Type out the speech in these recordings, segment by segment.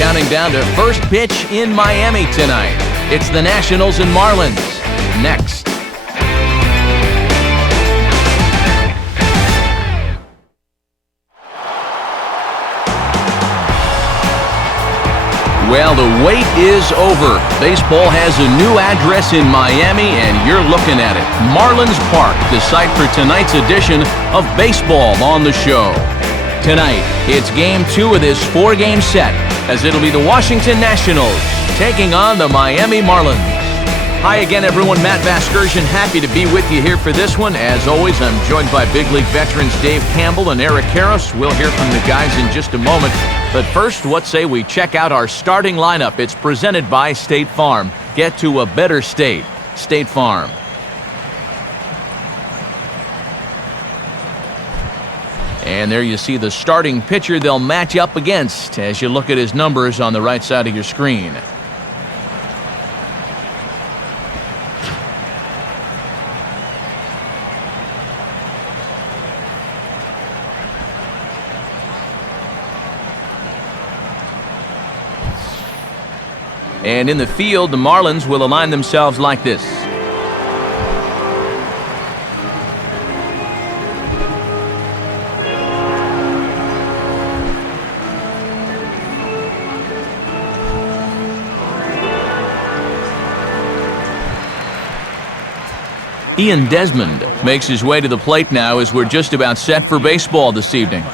counting down to first pitch in Miami tonight. It's the Nationals and Marlins. Next. Well, the wait is over. Baseball has a new address in Miami, and you're looking at it. Marlins Park, the site for tonight's edition of Baseball on the Show. Tonight, it's Game 2 of this 4-game set, as it'll be the Washington Nationals taking on the Miami Marlins. Hi again, everyone. Matt Vasgersian, happy to be with you here for this one. As always, I'm joined by big league veterans Dave Campbell and Eric Karros. We'll hear from the guys in just a moment. But first, what say we check out our starting lineup? It's presented by State Farm. Get to a better state. State Farm. And there you see the starting pitcher they'll match up against as you look at his numbers on the right side of your screen. And in the field, the Marlins will align themselves like this. Ian Desmond makes his way to the plate now as we're just about set for baseball this evening.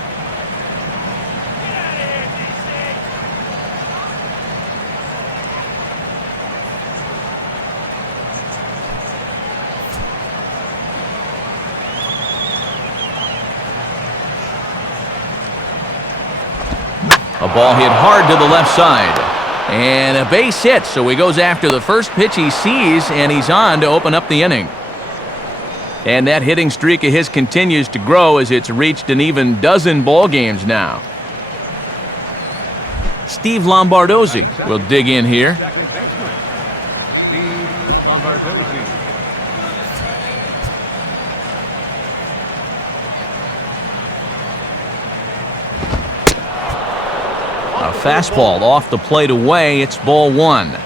A ball hit hard to the left side. And a base hit, so he goes after the first pitch he sees, and he's on to open up the inning. And that hitting streak of his continues to grow as it's reached an even dozen ball games now. Steve Lombardozzi will dig in here. A fastball off the plate away. It's ball one.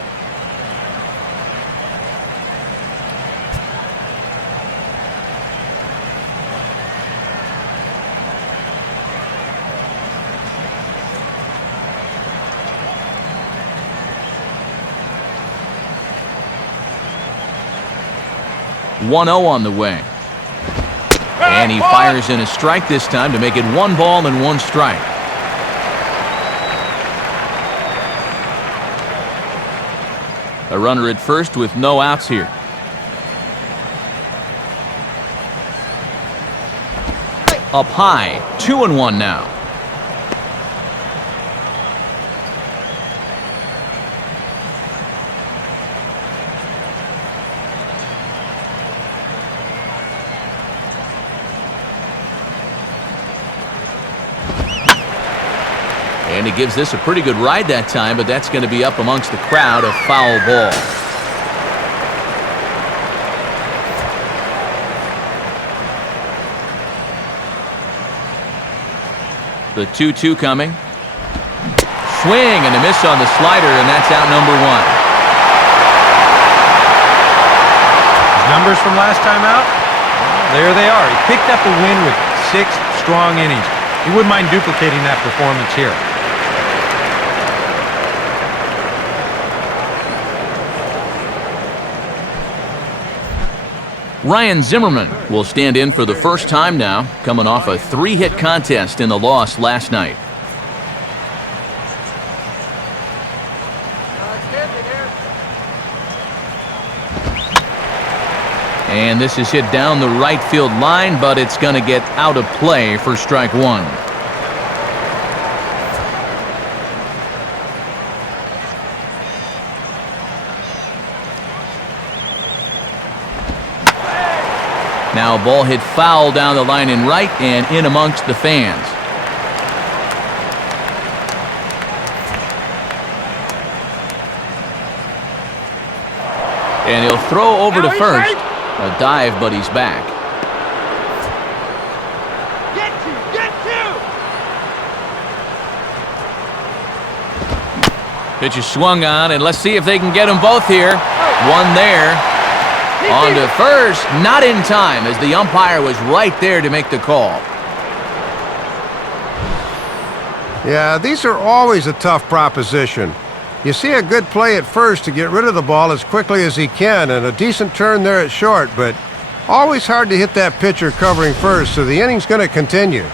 .1-0 on the way. And he fires in a strike this time to make it 1 ball and 1 strike. A runner at first with no outs here. Up high, 2-1 now. And he gives this a pretty good ride that time, but that's going to be up amongst the crowd, a foul ball. The 2-2 coming. Swing and a miss on the slider, and that's out number 1. His numbers from last time out, there they are. He picked up a win with 6 strong innings. He wouldn't mind duplicating that performance here. Ryan Zimmerman will stand in for the first time now, coming off a 3-hit contest in the loss last night. And this is hit down the right field line, but it's going to get out of play for strike 1. Now a ball hit foul down the line in right and in amongst the fans. And he'll throw over to first. A dive, but he's back. Pitch is swung on, and let's see if they can get them both here. One there. On to first, not in time, as the umpire was right there to make the call. Yeah, these are always a tough proposition. You see a good play at first to get rid of the ball as quickly as he can, and a decent turn there at short, but always hard to hit that pitcher covering first, so the inning's going to continue.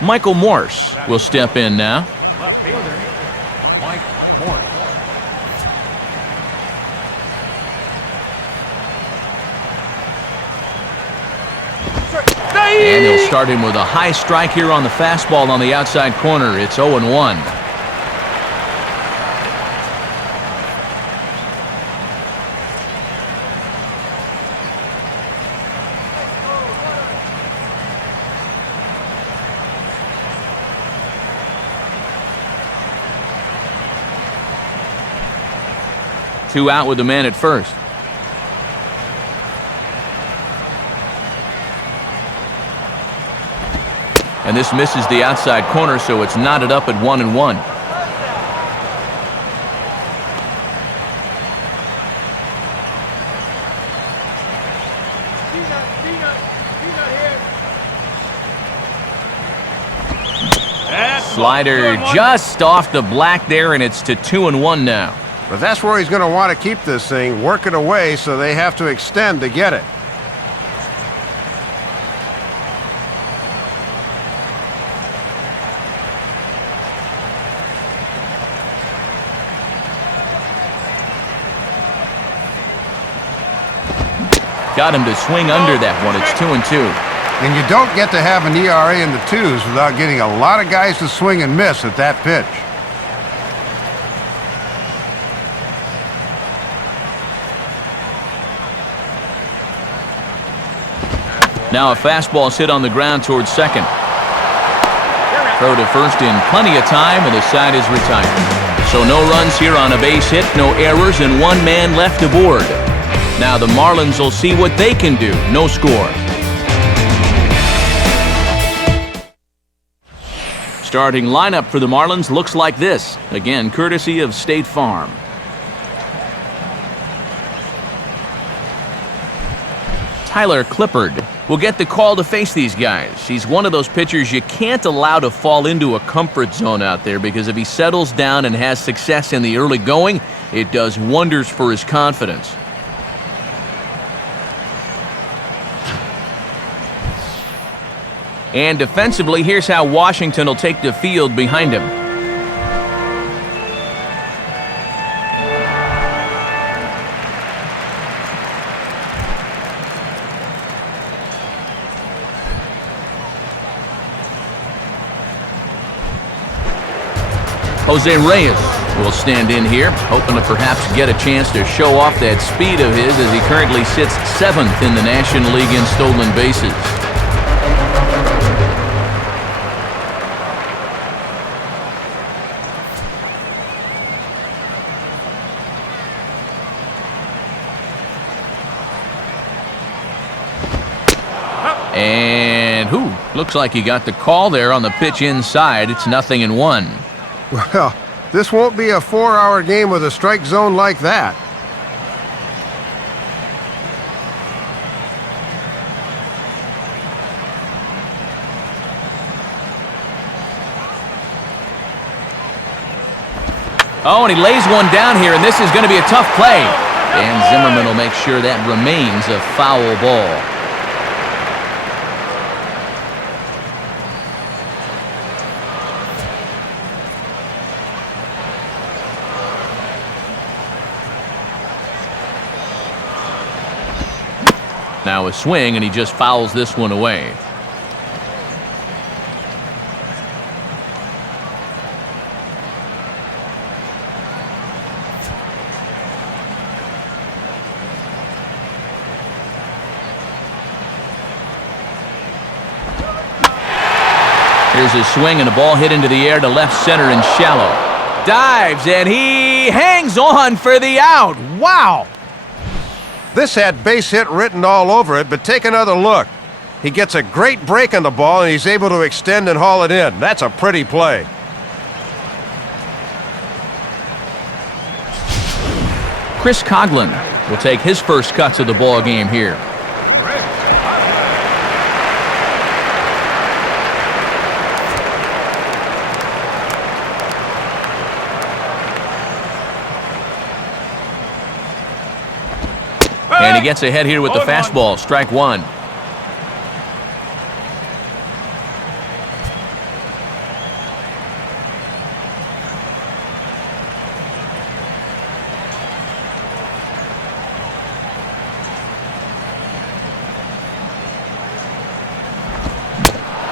Michael Morse will step in now. Left fielder, Mike Morse. And they'll start him with a high strike here on the fastball on the outside corner. It's 0-1. Two out with the man at first. And this misses the outside corner, so it's knotted up at 1-1. Slider just off the black there, and it's to 2-1 now. But that's where he's going to want to keep this thing, work it away, so they have to extend to get it. Got him to swing under that one. It's 2-2. And you don't get to have an ERA in the twos without getting a lot of guys to swing and miss at that pitch. Now a fastball hit on the ground towards second. Throw to first in plenty of time, and the side is retired. So no runs here on a base hit, no errors, and one man left aboard. Now the Marlins will see what they can do. No score. Starting lineup for the Marlins looks like this. Again, courtesy of State Farm. Tyler Clippard will get the call to face these guys. He's one of those pitchers you can't allow to fall into a comfort zone out there, because if he settles down and has success in the early going, it does wonders for his confidence. And defensively, here's how Washington will take the field behind him. Jose Reyes will stand in here, hoping to perhaps get a chance to show off that speed of his as he currently sits 7th in the National League in stolen bases. And looks like he got the call there on the pitch inside. It's 0-1. Well, this won't be a 4-hour game with a strike zone like that. Oh, and he lays one down here, and this is going to be a tough play. And Zimmerman will make sure that remains a foul ball. Now a swing, and he just fouls this one away. Here's a swing, and a ball hit into the air to left center and shallow. Dives, and he hangs on for the out. Wow! This had base hit written all over it, but take another look. He gets a great break on the ball, and he's able to extend and haul it in. That's a pretty play. Chris Coughlin will take his first cuts of the ball game here. And he gets ahead here with the fastball, strike one.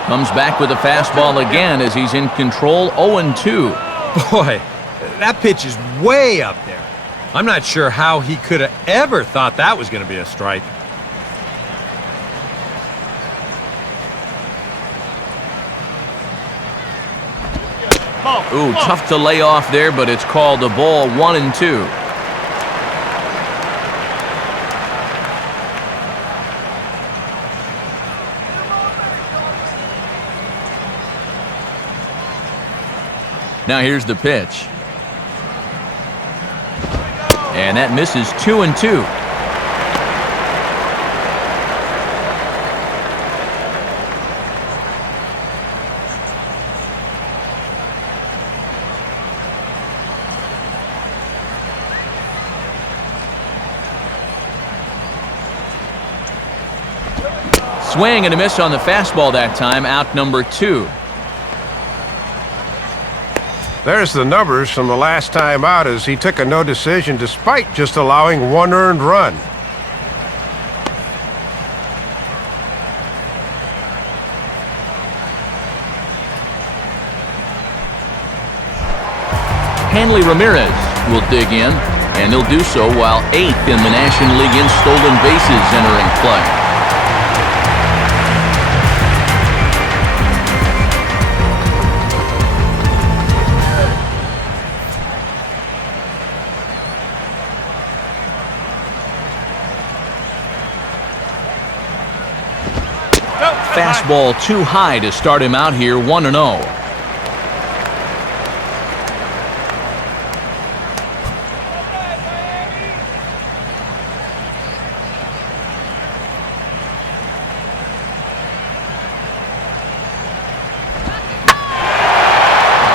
Comes back with a fastball again as he's in control, 0-2. Boy, that pitch is way up there. I'm not sure how he could have ever thought that was going to be a strike. Ooh, tough to lay off there, but it's called a ball, 1-2. Now here's the pitch. And that misses, 2-2. Swing and a miss on the fastball that time, out number 2. There's the numbers from the last time out as he took a no decision despite just allowing one earned run. Hanley Ramirez will dig in, and he'll do so while 8th in the National League in stolen bases entering play. Fastball too high to start him out here, 1-0.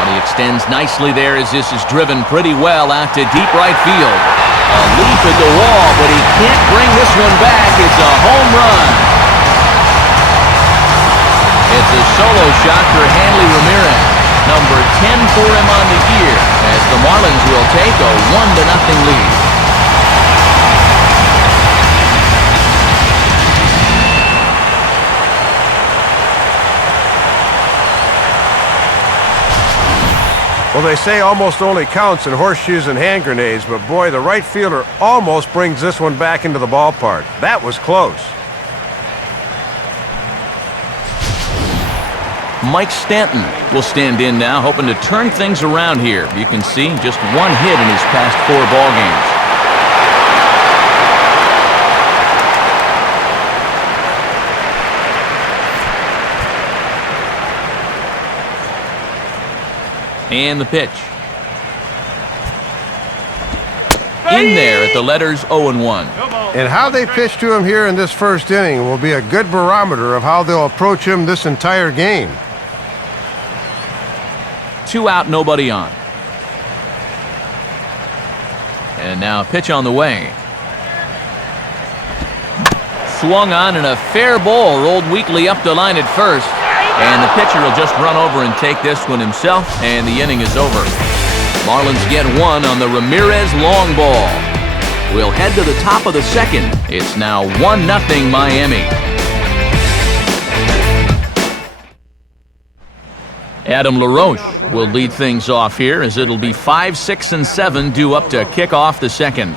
He extends nicely there as this is driven pretty well out to deep right field. A leap at the wall, but he can't bring this one back. It's a home run. It's a solo shot for Hanley Ramirez, number 10 for him on the year, as the Marlins will take a 1-0 lead. Well, they say almost only counts in horseshoes and hand grenades, but boy, the right fielder almost brings this one back into the ballpark. That was close. Mike Stanton will stand in now, hoping to turn things around here. You can see just one hit in his past 4 ball games. And the pitch. In there at the letters, 0-1. And how they pitch to him here in this first inning will be a good barometer of how they'll approach him this entire game. 2 out, nobody on. And now a pitch on the way. Swung on and a fair ball rolled weakly up the line at first. And the pitcher will just run over and take this one himself, and the inning is over. Marlins get one on the Ramirez long ball. We'll head to the top of the second. It's now 1-0 Miami. Adam LaRoche will lead things off here as it'll be 5, 6, and 7 due up to kick off the second.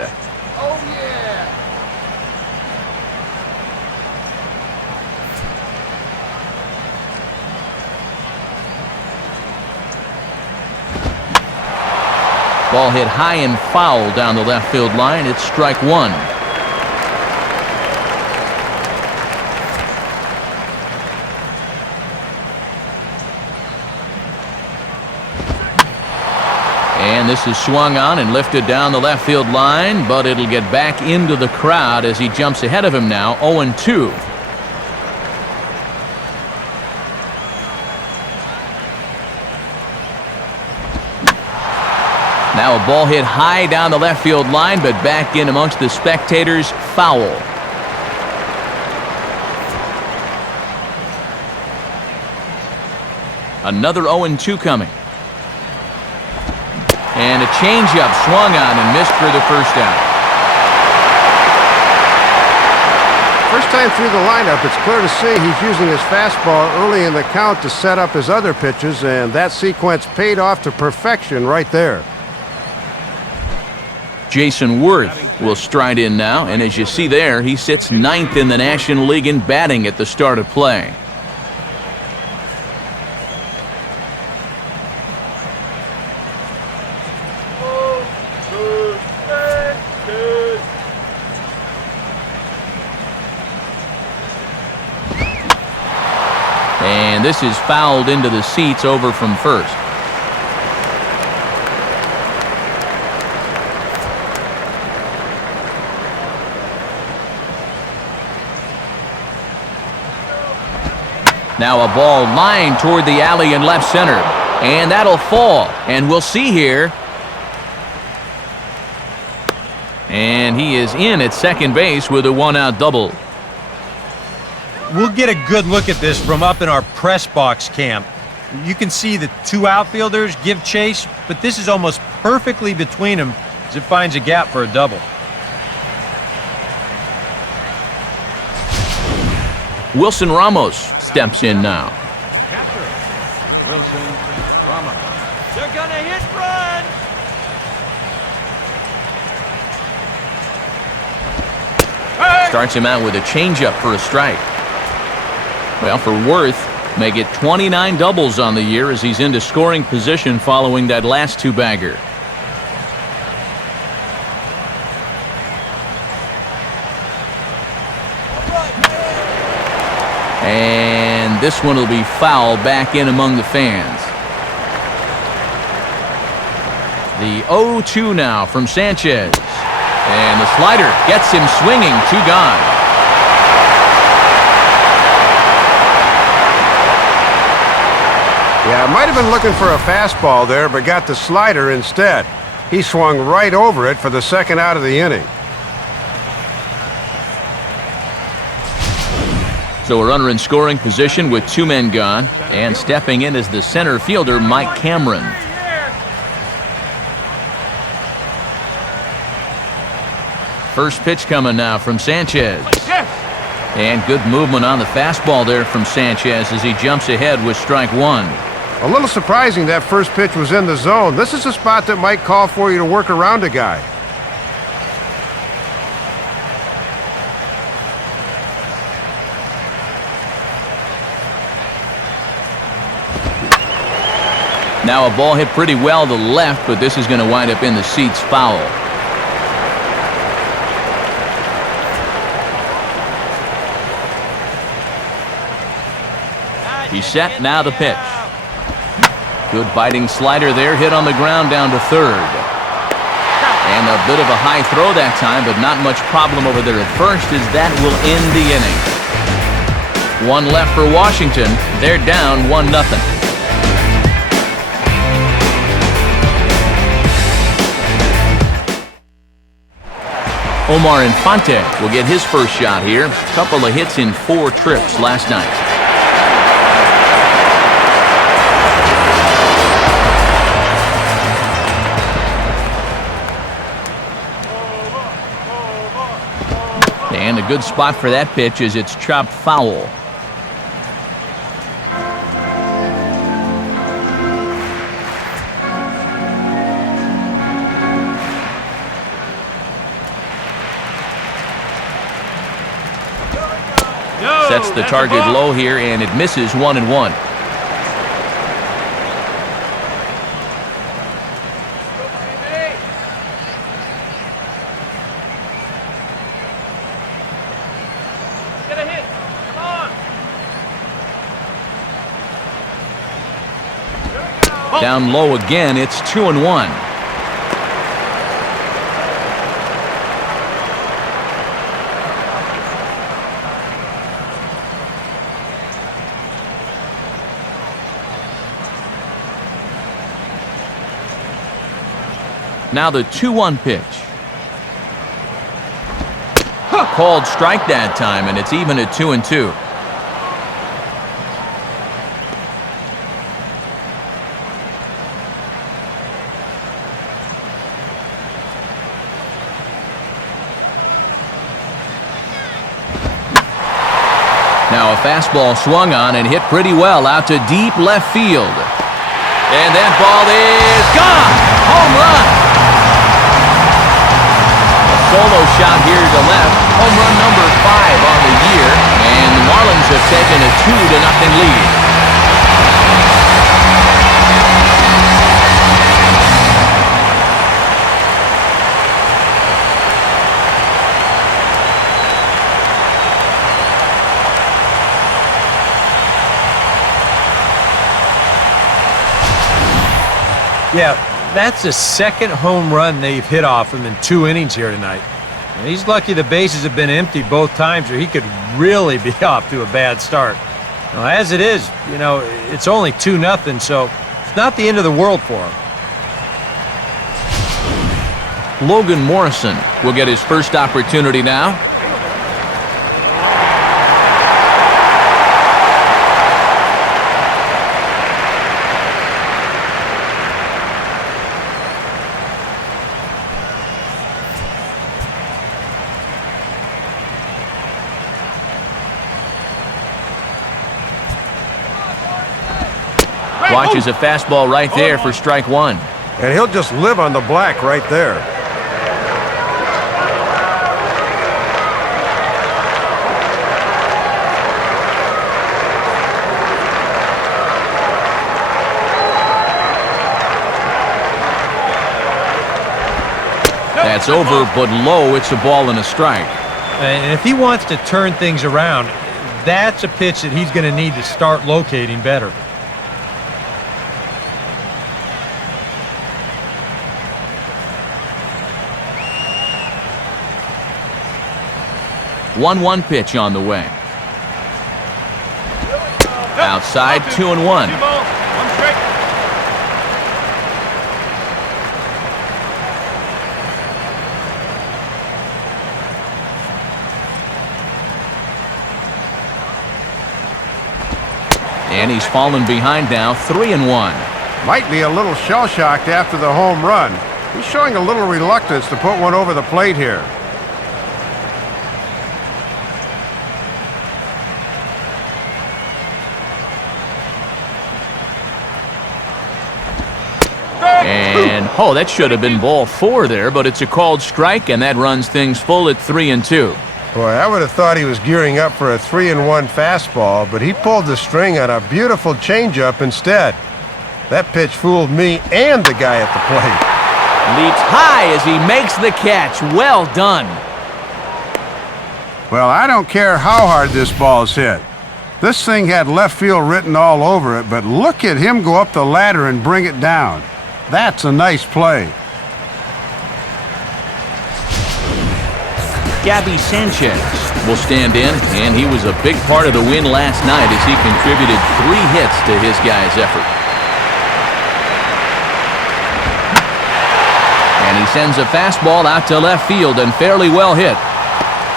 Ball hit high and foul down the left field line. It's strike one. And this is swung on and lifted down the left field line, but it'll get back into the crowd as he jumps ahead of him now, 0-2. Now a ball hit high down the left field line, but back in amongst the spectators, foul. Another 0-2 coming. And a changeup swung on and missed for the first out. First time through the lineup, it's clear to see he's using his fastball early in the count to set up his other pitches, and that sequence paid off to perfection right there. Jason Worth will stride in now, and as you see there, he sits 9th in the National League in batting at the start of play. And this is fouled into the seats over from first. Now a ball lined toward the alley in left center. And that'll fall. And we'll see here. And he is in at second base with a one-out double. We'll get a good look at this from up in our press box camp. You can see the two outfielders give chase, but this is almost perfectly between them as it finds a gap for a double. Wilson Ramos steps in now. Catcher, Wilson Ramos. They're gonna hit run. Starts him out with a changeup for a strike. Well, for Worth, make it 29 doubles on the year as he's into scoring position following that last two-bagger. And this one will be foul back in among the fans. The 0-2 now from Sanchez. And the slider gets him swinging, 2 gone. Yeah, might have been looking for a fastball there, but got the slider instead. He swung right over it for the second out of the inning. So a runner in scoring position with 2 men gone, and stepping in is the center fielder, Mike Cameron. First pitch coming now from Sanchez. And good movement on the fastball there from Sanchez as he jumps ahead with strike 1. A little surprising that first pitch was in the zone. This is a spot that might call for you to work around a guy. Now a ball hit pretty well to left, but this is going to wind up in the seats, foul. He's set, now the pitch. Good biting slider there, hit on the ground down to third. And a bit of a high throw that time, but not much problem over there at first as that will end the inning. 1 left for Washington. They're down 1-0. Omar Infante will get his first shot here. A couple of hits in 4 trips last night. And a good spot for that pitch as it's chopped foul. Sets the target low here, and it misses 1-1. Get a hit. Come on. Down low again, it's 2-1. Now the 2-1 pitch. Called strike that time, and it's even at 2-2. Now a fastball swung on and hit pretty well out to deep left field. And that ball is gone! Home run! A solo shot here to left. Home run number 5 on the year. And the Marlins have taken a 2-0 lead. Yeah, that's the second home run they've hit off him in 2 innings here tonight. And he's lucky the bases have been empty both times, or he could really be off to a bad start. Now, as it is, it's only 2-0, so it's not the end of the world for him. Logan Morrison will get his first opportunity now. Watches a fastball right there for strike 1. And he'll just live on the black right there. That's over, but low. It's a ball and a strike. And if he wants to turn things around, that's a pitch that he's going to need to start locating better. One pitch on the way. Outside, 2-1. And he's fallen behind now, 3-1. Might be a little shell-shocked after the home run. He's showing a little reluctance to put one over the plate here. And, that should have been ball 4 there, but it's a called strike, and that runs things full at 3-2. Boy, I would have thought he was gearing up for a 3-1 fastball, but he pulled the string on a beautiful changeup instead. That pitch fooled me and the guy at the plate. Leaps high as he makes the catch. Well done. Well, I don't care how hard this ball's hit. This thing had left field written all over it, but look at him go up the ladder and bring it down. That's a nice play. Gabby Sanchez will stand in, and he was a big part of the win last night as he contributed 3 hits to his guys' effort. And he sends a fastball out to left field and fairly well hit.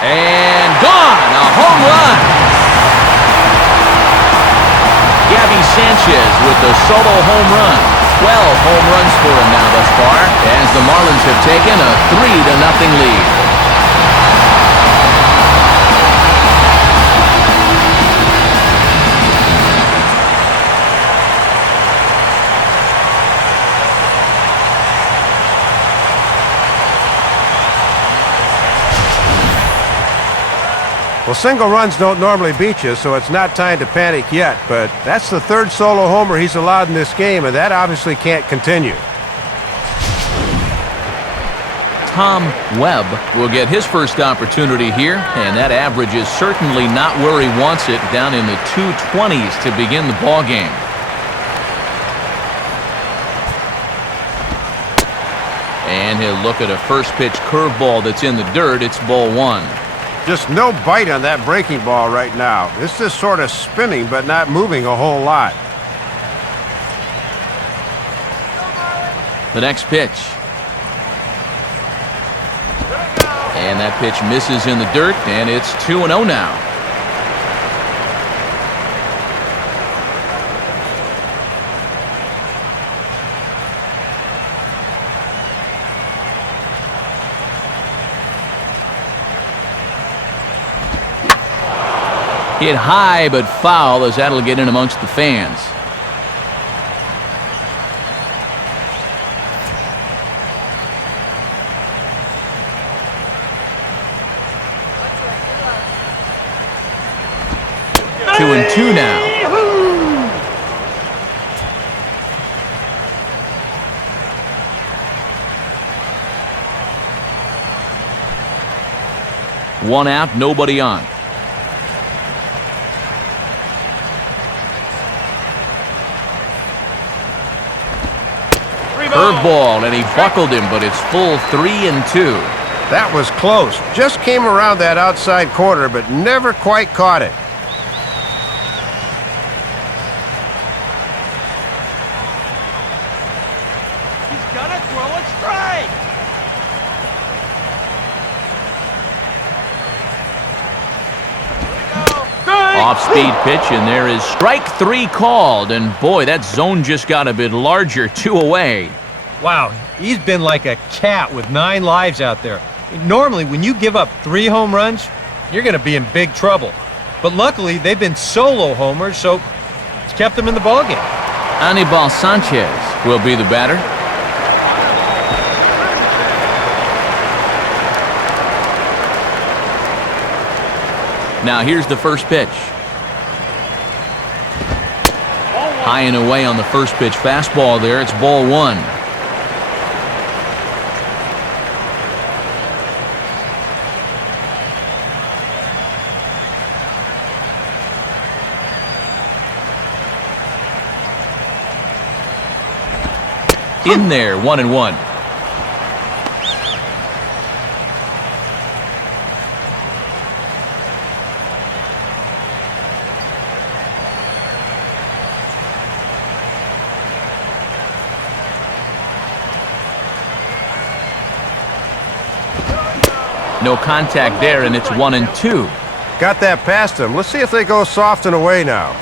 And gone! A home run! Gabby Sanchez with the solo home run. 12 home runs for him now thus far, as the Marlins have taken a 3-0 lead. Well, single runs don't normally beat you, so it's not time to panic yet, but that's the 3rd solo homer he's allowed in this game, and that obviously can't continue. Tom Webb will get his first opportunity here, and that average is certainly not where he wants it, down in the 220s to begin the ball game. And he'll look at a first pitch curveball that's in the dirt. It's ball 1. Just no bite on that breaking ball right now. It's just sort of spinning but not moving a whole lot. The next pitch. And that pitch misses in the dirt, and it's 2-0 now. Hit high but foul, as that'll get in amongst the fans. Two and two now. One out, nobody on. Curveball, and he buckled him, but it's full 3-2. That was close. Just came around that outside corner, but never quite caught it. He's gonna throw a strike. Off-speed pitch, and there is strike three called. And boy, that zone just got a bit larger, 2 away. Wow, he's been like a cat with 9 lives out there. Normally, when you give up 3 home runs, you're going to be in big trouble. But luckily, they've been solo homers, so it's kept them in the ballgame. Anibal Sanchez will be the batter. Now here's the first pitch. High and away on the first pitch fastball there. It's ball 1. In there, 1-1. No contact there, and it's 1-2. Got that past him. Let's see if they go soft and away now.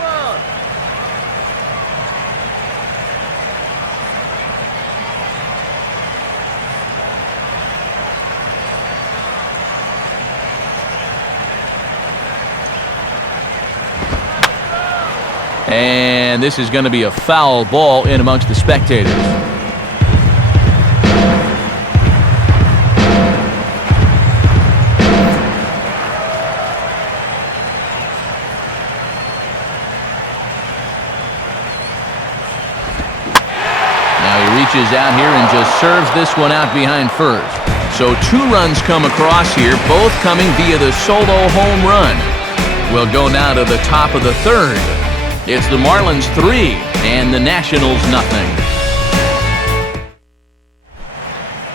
And this is going to be a foul ball in amongst the spectators. Reaches out here and just serves this one out behind first. So 2 runs come across here, both coming via the solo home run. We'll go now to the top of the 3rd. It's the Marlins 3 and the Nationals nothing.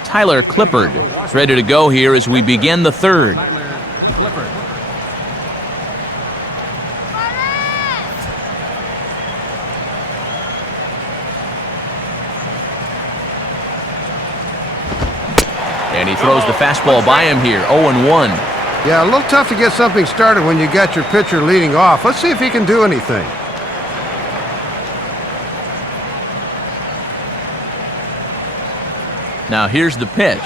Tyler Clippard is ready to go here as we begin the 3rd. And he throws the fastball by him here, 0-1. Yeah, a little tough to get something started when you got your pitcher leading off. Let's see if he can do anything. Now here's the pitch.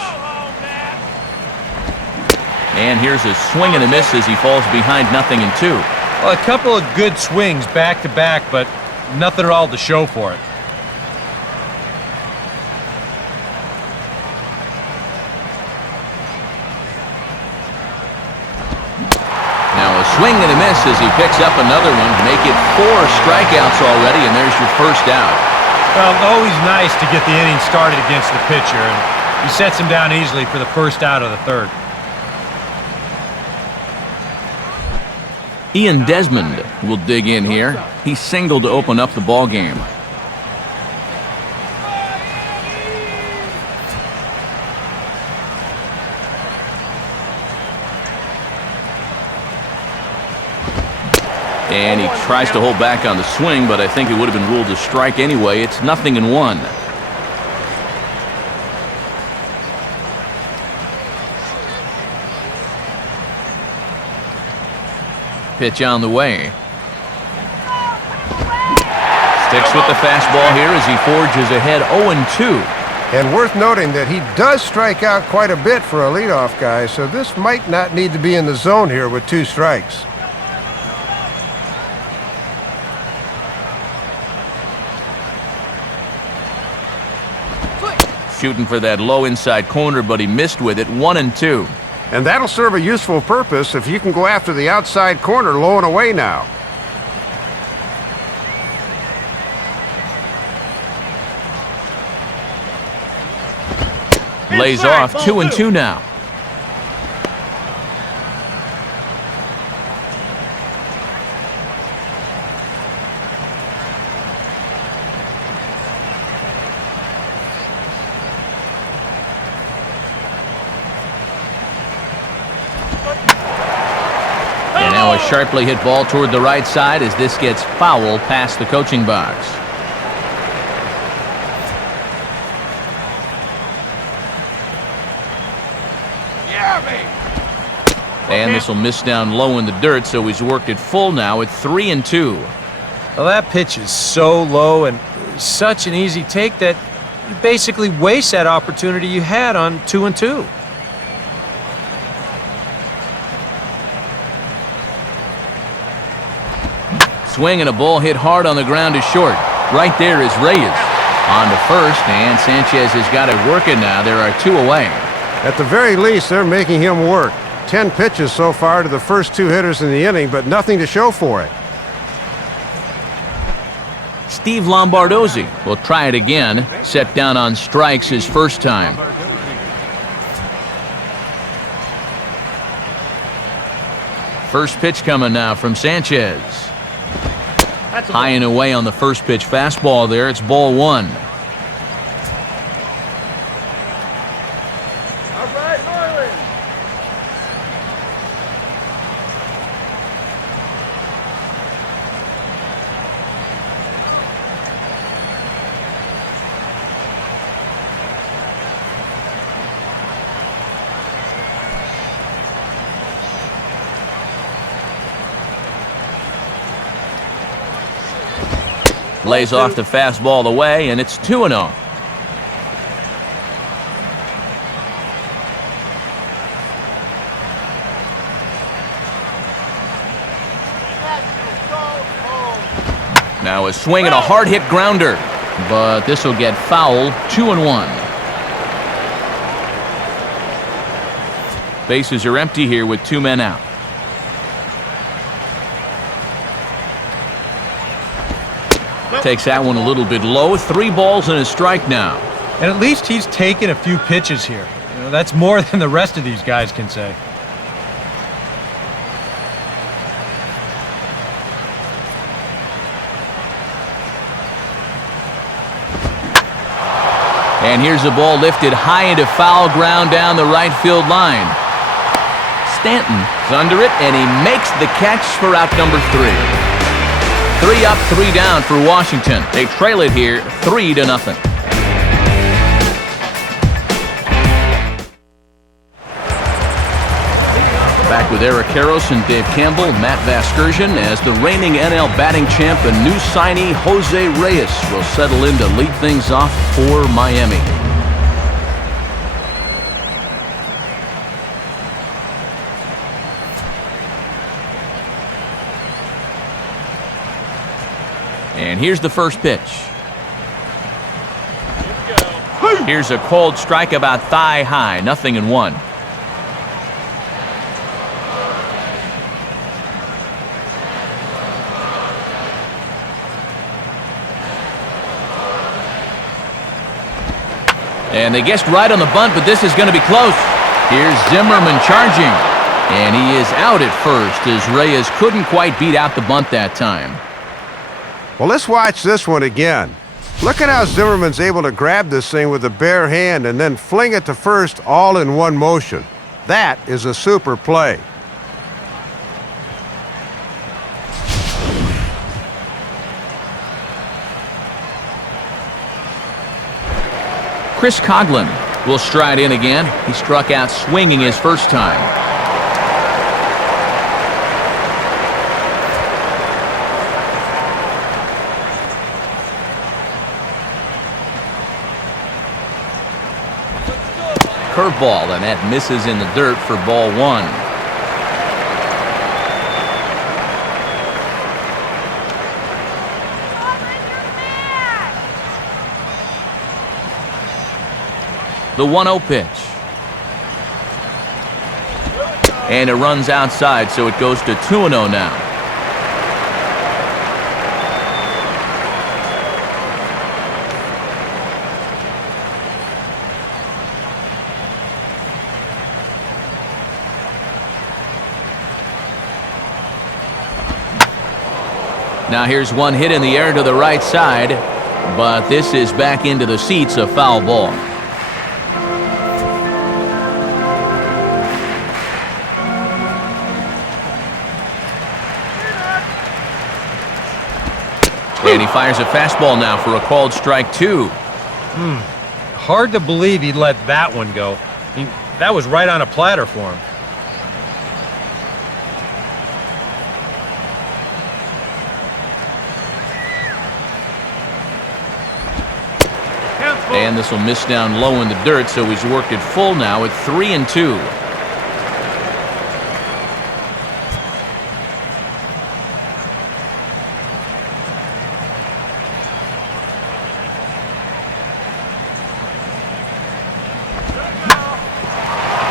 And here's a swing and a miss as he falls behind 0-2. Well, a couple of good swings back-to-back, but nothing at all to show for it. Swing and a miss as he picks up another one. Make it 4 strikeouts already, and there's your first out. Well, always nice to get the inning started against the pitcher, and he sets him down easily for the first out of the 3rd. Ian Desmond will dig in here. He singled to open up the ball game. And he tries to hold back on the swing, but I think it would have been ruled a strike anyway. It's 0-1. Pitch on the way. Sticks with the fastball here as he forges ahead 0-2. And worth noting that he does strike out quite a bit for a leadoff guy, so this might not need to be in the zone here with 2 strikes. Shooting for that low inside corner, but he missed with it. 1-2. And that'll serve a useful purpose if you can go after the outside corner low and away now. Lays off 2-2 now. And now a sharply hit ball toward the right side as this gets foul past the coaching box. And this will miss down low in the dirt, so he's worked it full now at 3-2. Well, that pitch is so low and such an easy take that you basically waste that opportunity you had on 2-2. Swing and a ball hit hard on the ground is short. Right there is Reyes. On to first, and Sanchez has got it working now. There are 2 away. At the very least, they're making him work. 10 pitches so far to the first 2 hitters in the inning, but nothing to show for it. Steve Lombardozzi will try it again. Set down on strikes his first time. First pitch coming now from Sanchez. High and away on the first pitch fastball there. It's ball 1. All right, Marlins. Lays off the fastball away, and it's 2-0. Now a swing and a hard hit grounder, but this will get foul. 2-1. Bases are empty here with 2 men out. Takes that one a little bit low. 3 balls and a strike now. And at least he's taken a few pitches here. You know, that's more than the rest of these guys can say. And here's a ball lifted high into foul ground down the right field line. Stanton is under it, and he makes the catch for out number 3. 3 up, 3 down for Washington. They trail it here 3-0. Back with Eric Karros and Dave Campbell, Matt Vasgersian as the reigning NL batting champ and new signee Jose Reyes will settle in to lead things off for Miami. And here's the first pitch. Here's a cold strike about thigh high, 0-1. And they guessed right on the bunt, but this is going to be close. Here's Zimmerman charging. And he is out at first as Reyes couldn't quite beat out the bunt that time. Well, let's watch this one again. Look at how Zimmerman's able to grab this thing with a bare hand and then fling it to first all in one motion. That is a super play. Chris Coghlan will stride in again. He struck out swinging his first time. curveball, and that misses in the dirt for ball one. The 1-0 pitch. And it runs outside, so it goes to 2-0 now. Now here's one hit in the air to the right side, but this is back into the seats, a foul ball. And he fires a fastball now for a called strike two. Hard to believe he let that one go. That was right on a platter for him. And this will miss down low in the dirt, so he's worked it full now at 3-2.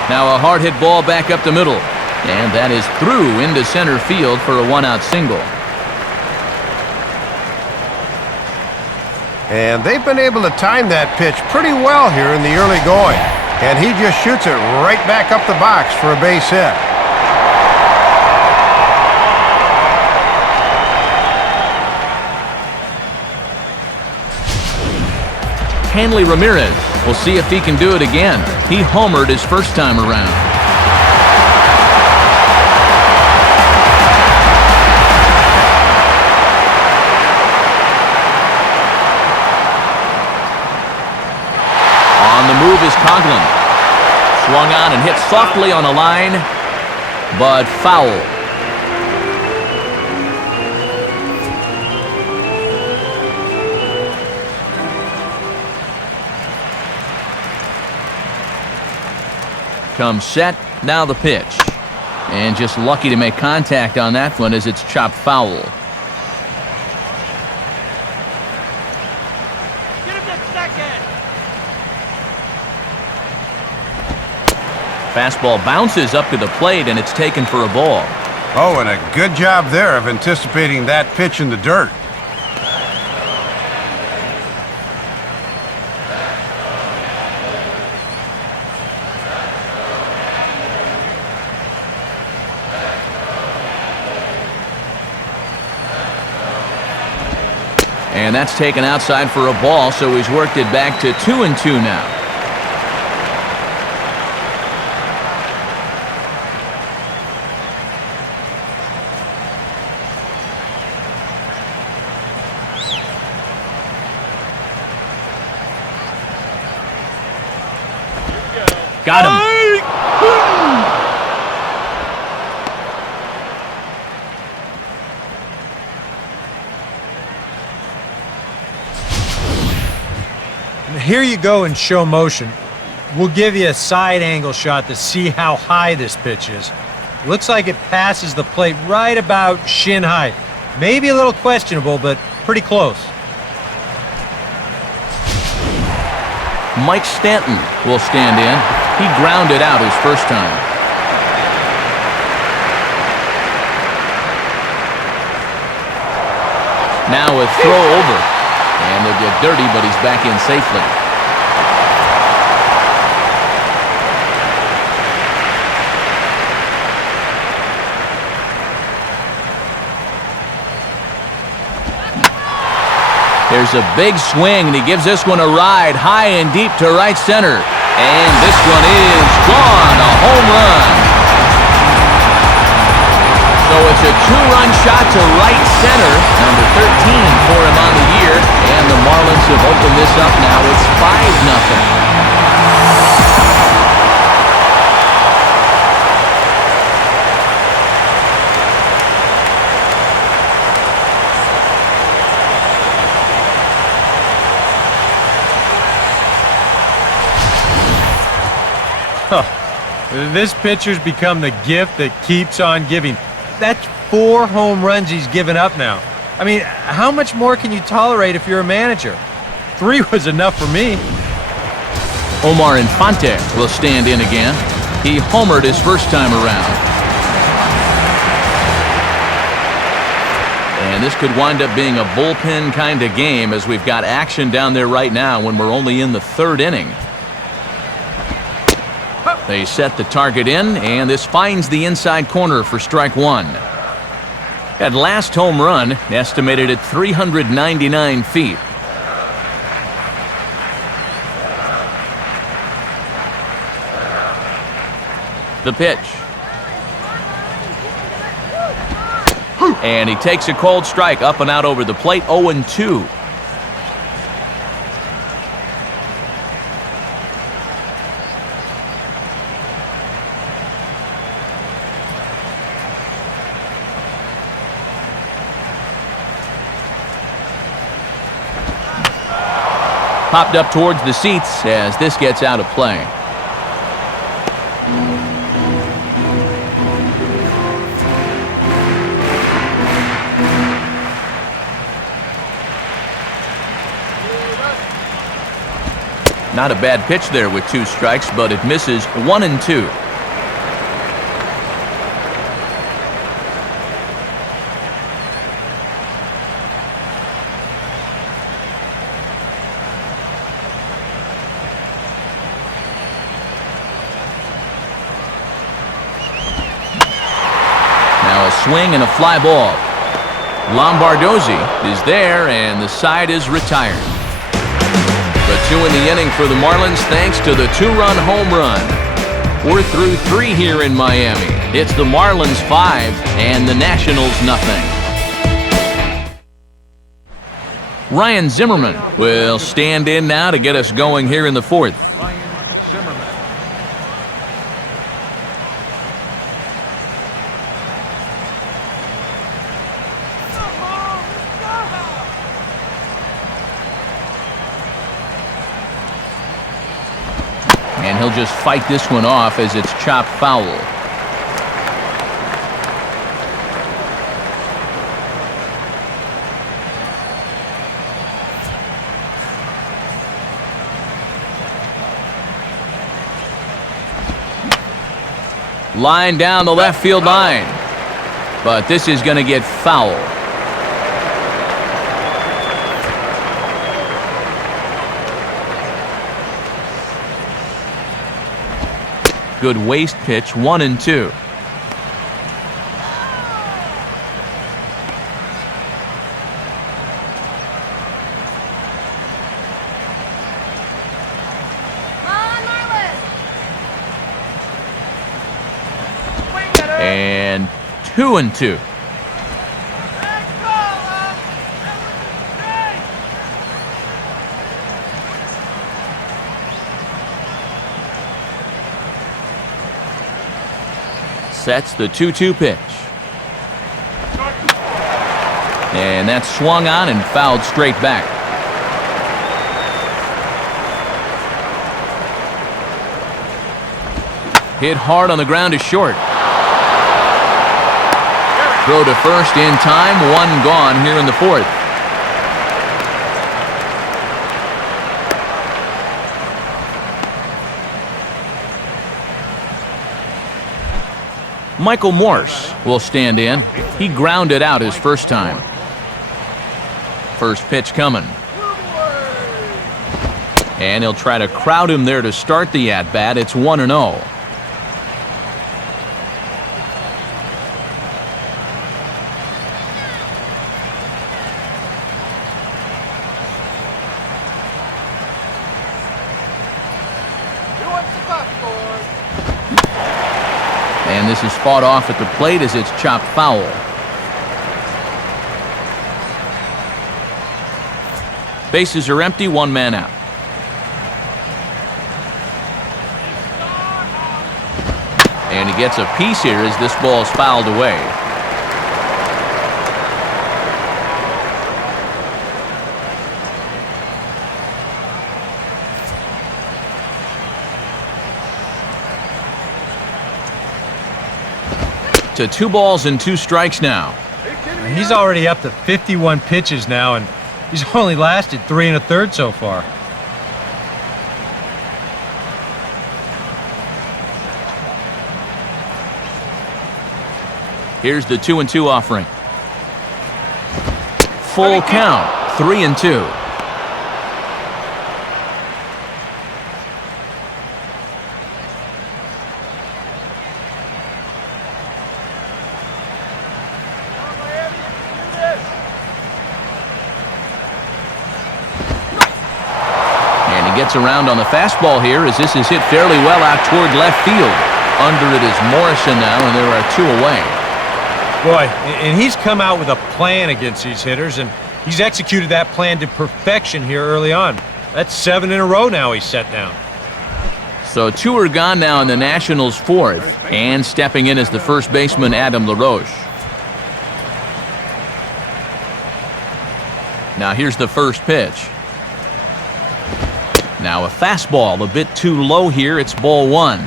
Now a hard hit ball back up the middle, and that is through into center field for a one-out single. And they've been able to time that pitch pretty well here in the early going. And he just shoots it right back up the box for a base hit. Hanley Ramirez. We'll see if he can do it again. He homered his first time around. On the move is Coughlin. Swung on and hit softly on a line, but foul. Comes set, now the pitch. And just lucky to make contact on that one as it's chopped foul. Get him to second. Fastball bounces up to the plate and it's taken for a ball. Oh, and a good job there of anticipating that pitch in the dirt. And that's taken outside for a ball, so he's worked it back to 2-2 now. Got him. Here you go in show motion. We'll give you a side angle shot to see how high this pitch is. Looks like it passes the plate right about shin height. Maybe a little questionable, but pretty close. Mike Stanton will stand in. He grounded out his first time. Now a throw over. And they'll get dirty, but he's back in safely. There's a big swing, and he gives this one a ride high and deep to right center. And this one is gone, a home run. So it's a two-run shot to right center, number 13 for him on the year, and the Marlins have opened this up now. It's 5-0. This pitcher's become the gift that keeps on giving. That's 4 home runs he's given up now. I mean, how much more can you tolerate if you're a manager? 3 was enough for me. Omar Infante will stand in again. He homered his first time around. And this could wind up being a bullpen kind of game, as we've got action down there right now when we're only in the 3rd inning. They set the target in, and this finds the inside corner for strike 1. That last home run estimated at 399 feet. The pitch. And he takes a cold strike up and out over the plate, 0-2. Popped up towards the seats as this gets out of play. Not a bad pitch there with 2 strikes, but it misses 1-2. Swing and a fly ball. Lombardozzi is there, and the side is retired. But 2 in the inning for the Marlins thanks to the 2-run home run. We're through 3 here in Miami. It's the Marlins 5 and the Nationals nothing. Ryan Zimmerman will stand in now to get us going here in the 4th. And he'll just fight this one off as it's chopped foul. Line down the left field line. But this is going to get foul. Good waist pitch, 1-2. And 2-2. Sets the 2-2 pitch. And that's swung on and fouled straight back. Hit hard on the ground to short. Throw to first in time, 1 gone here in the 4th. Michael Morse will stand in. He grounded out his first time. First pitch coming. And he'll try to crowd him there to start the at-bat. It's 1-0. And this is fought off at the plate as it's chopped foul. Bases are empty, 1 man out. And he gets a piece here as this ball is fouled away. to 2 balls and 2 strikes now. He's already up to 51 pitches now, and he's only lasted 3 1/3 so far. Here's the 2-2 offering. Full count, 3-2. Gets around on the fastball here as this is hit fairly well out toward left field. Under it is Morrison now, and there are 2 away. Boy, and he's come out with a plan against these hitters, and he's executed that plan to perfection here early on. That's 7 in a row now he's set down. So 2 are gone now in the Nationals' 4th, and stepping in as the first baseman, Adam LaRoche. Now here's the first pitch. Now a fastball a bit too low here. It's ball 1.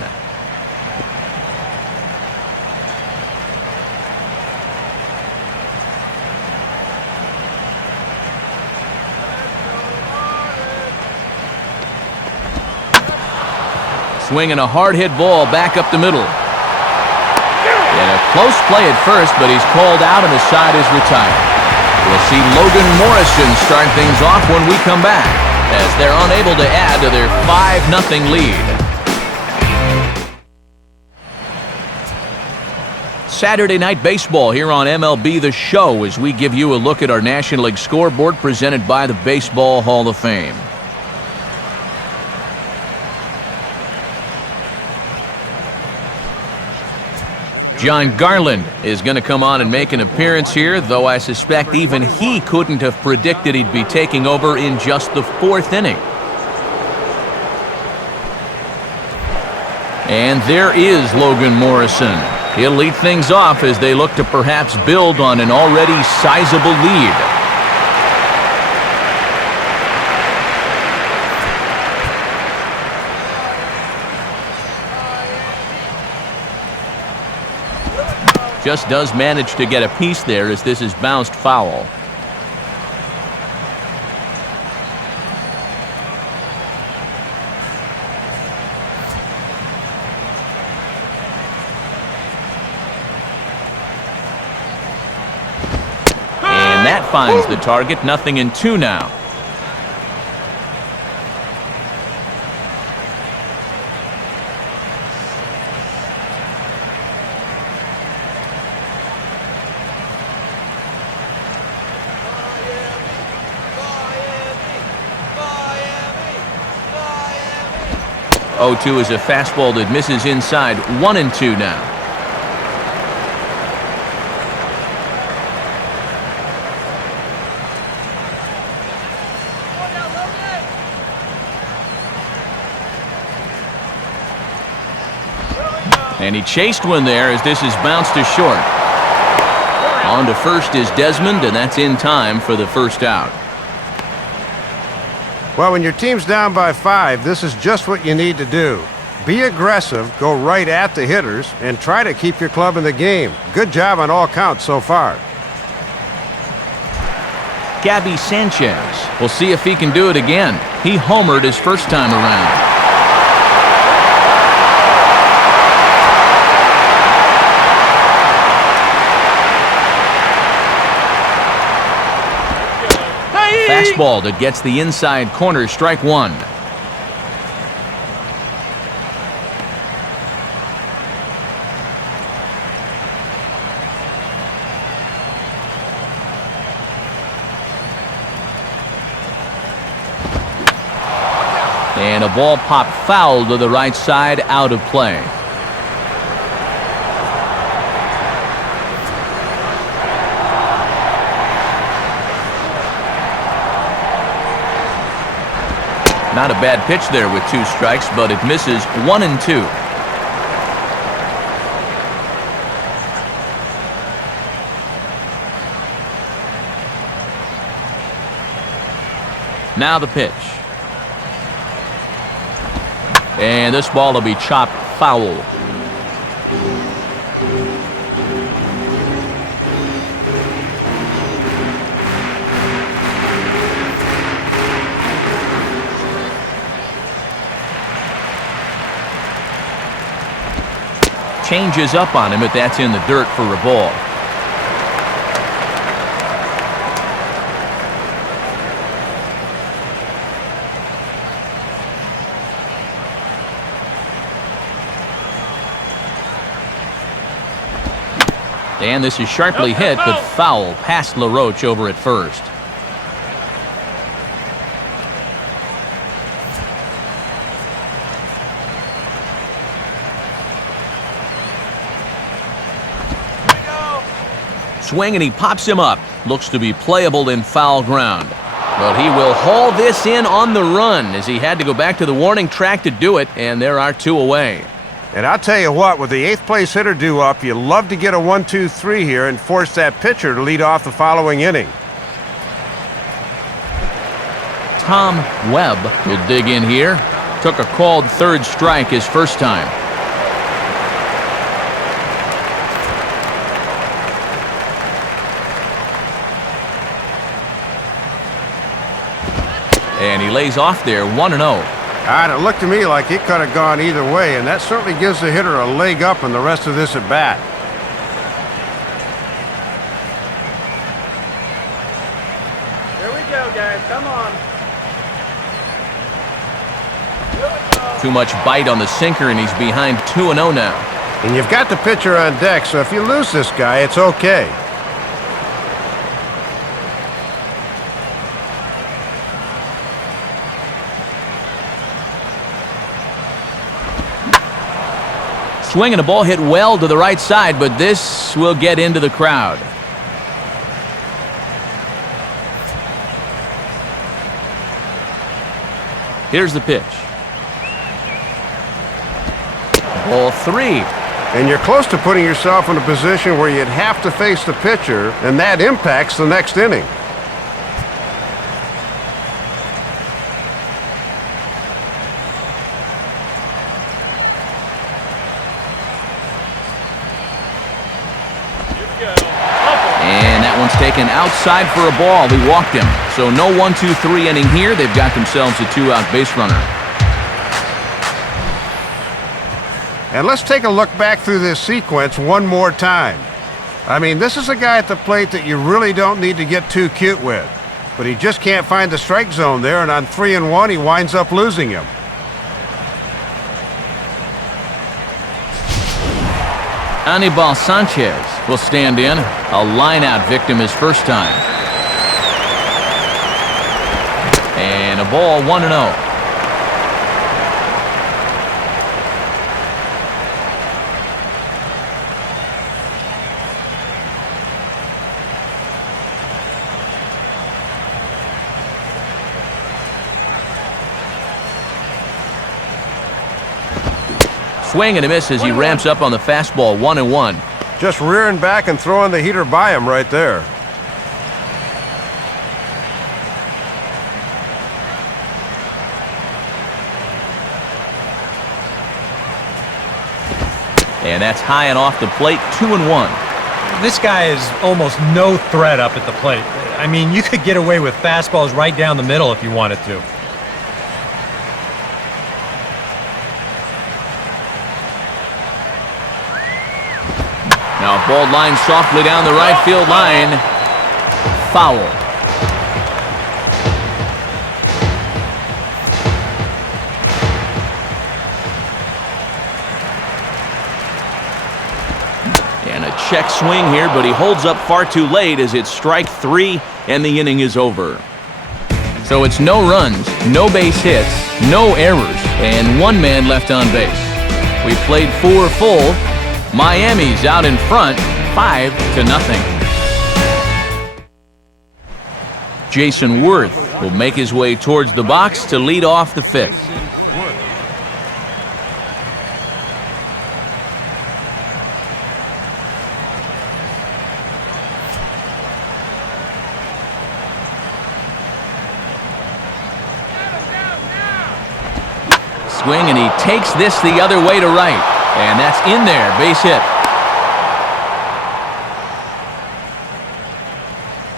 Swinging a hard hit ball back up the middle. And a close play at first, but he's called out and the side is retired. We'll see Logan Morrison start things off when we come back, as they're unable to add to their 5-0 lead. Saturday Night Baseball here on MLB The Show as we give you a look at our National League scoreboard presented by the Baseball Hall of Fame. John Garland is going to come on and make an appearance here, though I suspect even he couldn't have predicted he'd be taking over in just the 4th inning. And there is Logan Morrison. He'll lead things off as they look to perhaps build on an already sizable lead. Just does manage to get a piece there as this is bounced foul. And that finds the target. 0-2 now. Oh-2 is a fastball that misses inside. 1-2 now. And he chased one there as this is bounced to short. On to first is Desmond, and that's in time for the first out. Well, when your team's down by 5, this is just what you need to do. Be aggressive, go right at the hitters, and try to keep your club in the game. Good job on all counts so far. Gabby Sanchez. We'll see if he can do it again. He homered his first time around. Fastball that gets the inside corner, strike 1. And a ball popped foul to the right side, out of play. Not a bad pitch there with 2 strikes, but it misses. 1-2. Now the pitch. And this ball will be chopped foul. changes up on him, but that's in the dirt for a ball. And this is sharply hit, but foul past LaRoche over at first. Swing, and he pops him up. Looks to be playable in foul ground. But he will haul this in on the run as he had to go back to the warning track to do it, and there are 2 away. And I'll tell you what, with the 8th place hitter due up, you love to get a 1-2-3 here and force that pitcher to lead off the following inning. Tom Webb will dig in here. Took a called third strike his first time. And he lays off there 1-0. It looked to me like it could have gone either way, and that certainly gives the hitter a leg up in the rest of this at bat. Here we go, guys. Come on. Too much bite on the sinker, and he's behind 2-0 now. And you've got the pitcher on deck, so if you lose this guy, it's okay. Swing and a ball hit well to the right side, but this will get into the crowd. Here's the pitch. Ball 3. And you're close to putting yourself in a position where you'd have to face the pitcher, and that impacts the next inning. And that one's taken outside for a ball. They walked him. So no 1-2-3 inning here. They've got themselves a 2-out base runner. And let's take a look back through this sequence one more time. I mean, this is a guy at the plate that you really don't need to get too cute with. But he just can't find the strike zone there, and on 3-1, he winds up losing him. Anibal Sanchez will stand in. A line-out victim his first time. And a ball 1-0. Swing and a miss as he ramps up on the fastball. 1-1. Just rearing back and throwing the heater by him right there. And that's high and off the plate. 2-1. This guy is almost no threat up at the plate. I mean, you could get away with fastballs right down the middle if you wanted to. Now a ball line softly down the right field line. Foul. And a check swing here, but he holds up far too late as it's strike 3 and the inning is over. So it's no runs, no base hits, no errors, and 1 man left on base. We played 4 full. Miami's out in front, 5-0. Jason Worth will make his way towards the box to lead off the 5th. Swing, and he takes this the other way to right. And that's in there, base hit.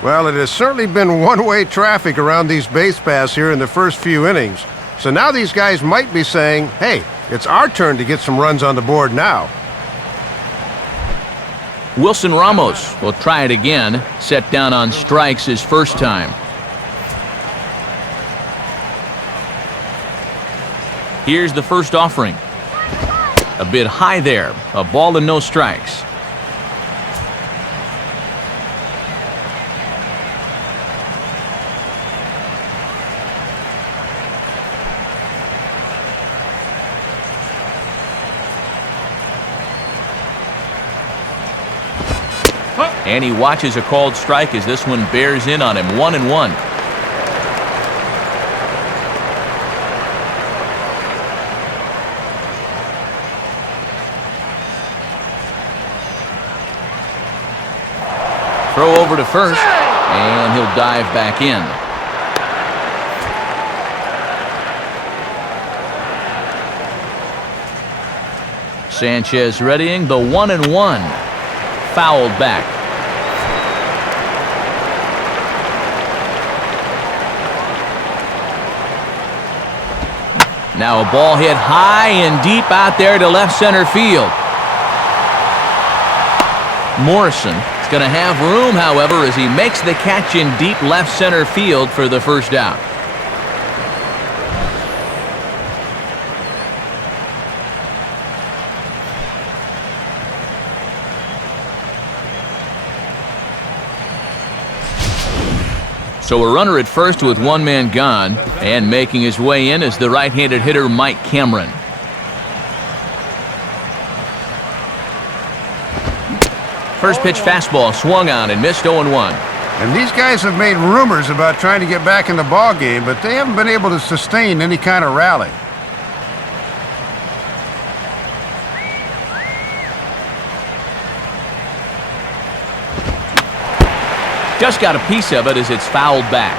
Well, it has certainly been one-way traffic around these base paths here in the first few innings. So now these guys might be saying, hey, it's our turn to get some runs on the board now. Wilson Ramos will try it again. Set down on strikes his first time. Here's the first offering. A bit high there. A ball and no strikes. And he watches a called strike as this one bears in on him. 1-1. Throw over to first, and he'll dive back in. Sanchez readying the 1-1. Fouled back. Now a ball hit high and deep out there to left center field. Morrison is going to have room, however, as he makes the catch in deep left center field for the first out. So a runner at first with one man gone, and making his way in is the right-handed hitter Mike Cameron. First pitch fastball swung on and missed. 0-1. And these guys have made rumors about trying to get back in the ball game, but they haven't been able to sustain any kind of rally. Just got a piece of it as it's fouled back.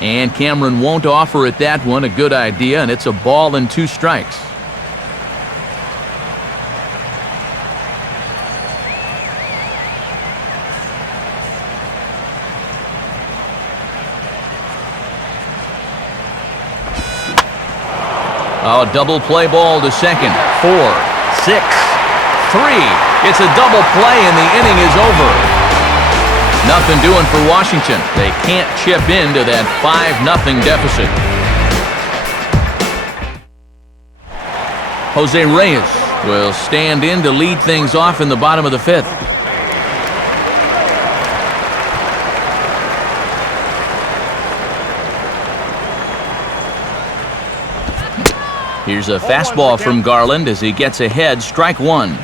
And Cameron won't offer it that one. A good idea, and it's a ball and 2 strikes. Oh, double play ball to second. 4, 6, 3. It's a double play and the inning is over. Nothing doing for Washington. They can't chip into that 5-0 deficit. Jose Reyes will stand in to lead things off in the bottom of the 5th. Here's a fastball from Garland as he gets ahead. Strike 1.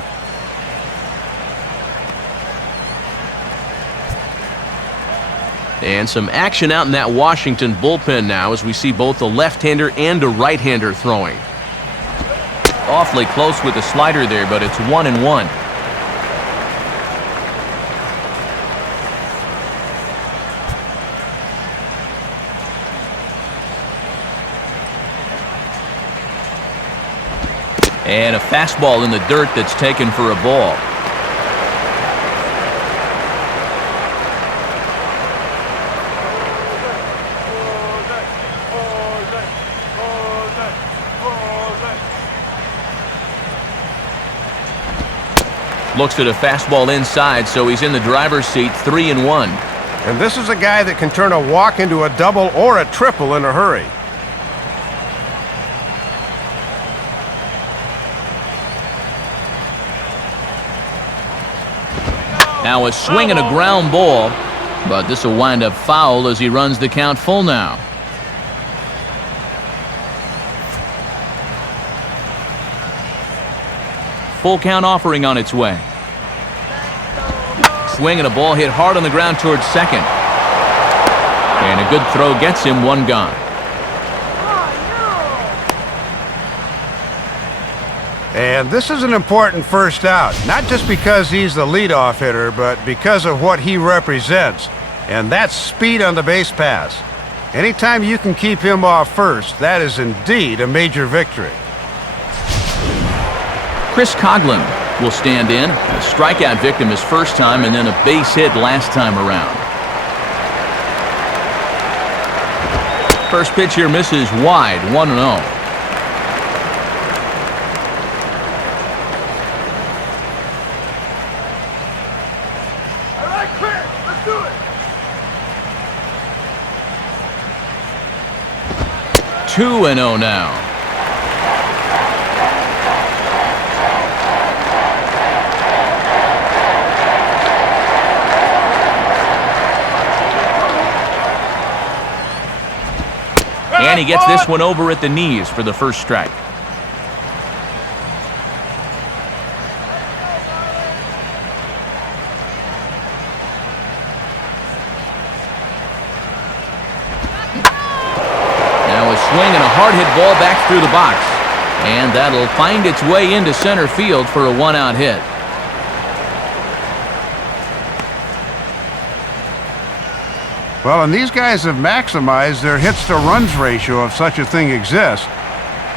And some action out in that Washington bullpen now as we see both a left-hander and a right-hander throwing. Awfully close with the slider there, but it's 1-1. And a fastball in the dirt that's taken for a ball. Looks at a fastball inside, so he's in the driver's seat. 3-1. And this is a guy that can turn a walk into a double or a triple in a hurry. Now a swing and a ground ball, but this will wind up foul as he runs the count full now. Full count offering on its way. Swing and a ball hit hard on the ground towards second. And a good throw gets him. 1 gone. And this is an important first out, not just because he's the leadoff hitter, but because of what he represents, and that's speed on the base pass. Anytime you can keep him off first, that is indeed a major victory. Chris Coghlan will stand in. A strikeout victim his first time and then a base hit last time around. First pitch here misses wide, 1-0. Let's do it. 2-0 now. And he gets this one over at the knees for the first strike. Now a swing and a hard hit ball back through the box. And that'll find its way into center field for a one-out hit. Well, and these guys have maximized their hits-to-runs ratio if such a thing exists.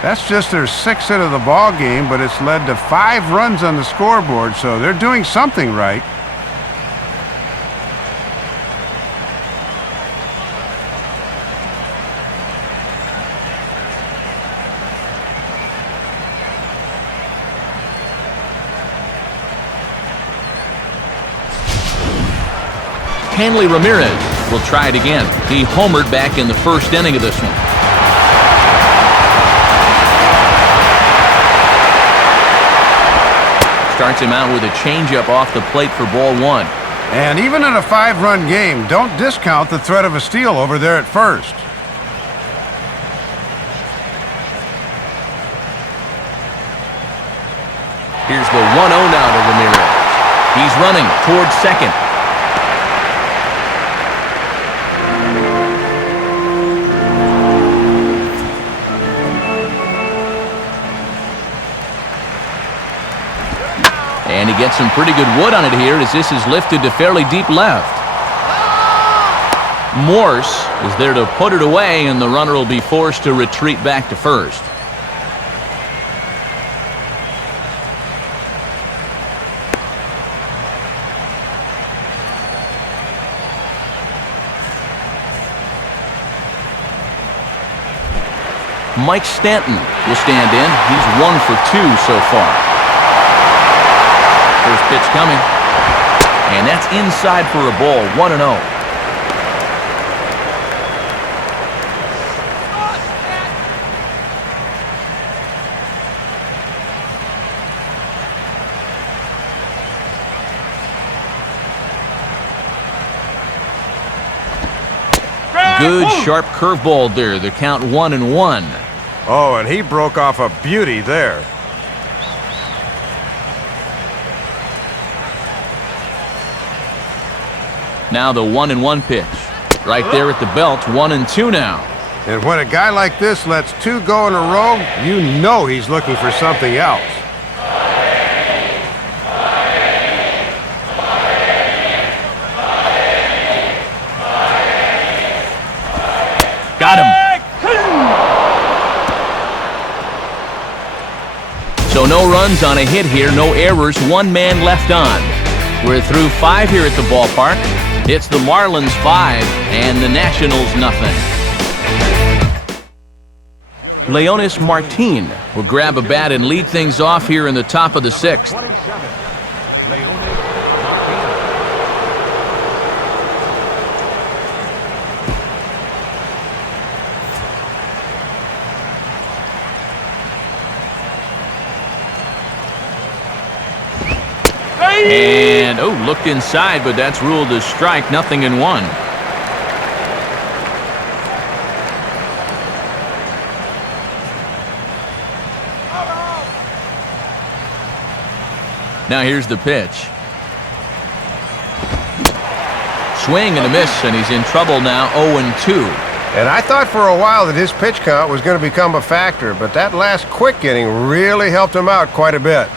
That's just their 6th hit of the ball game, but it's led to 5 runs on the scoreboard, so they're doing something right. Hanley Ramirez will try it again. He homered back in the first inning of this one. Starts him out with a changeup off the plate for ball 1. And even in a 5-run game, don't discount the threat of a steal over there at first. Here's the 1-0 now to Ramirez. He's running towards second. And he gets some pretty good wood on it here as this is lifted to fairly deep left. Morse is there to put it away, and the runner will be forced to retreat back to first. Mike Stanton will stand in. He's 1 for 2 so far. First pitch coming. And that's inside for a ball, 1-0. Good sharp curveball there. The count 1-1. Oh, and he broke off a beauty there. Now the 1-1 pitch. Right there at the belt, 1-2 now. And when a guy like this lets 2 go in a row, you know he's looking for something else. Got him. So no runs on a hit here, no errors, 1 man left on. We're through 5 here at the ballpark. It's the Marlins 5 and the Nationals nothing. Leonis Martin will grab a bat and lead things off here in the top of the 6th. And, looked inside, but that's ruled a strike, 0-1. Now here's the pitch. Swing and a miss, and he's in trouble now, 0-2. And I thought for a while that his pitch count was going to become a factor, but that last quick inning really helped him out quite a bit.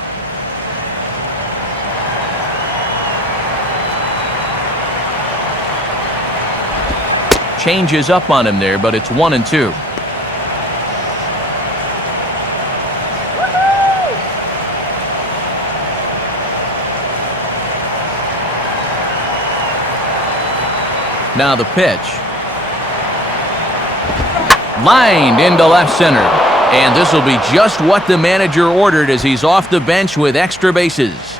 Changes up on him there, but it's 1-2. Now the pitch. Lined into left center. And this will be just what the manager ordered as he's off the bench with extra bases.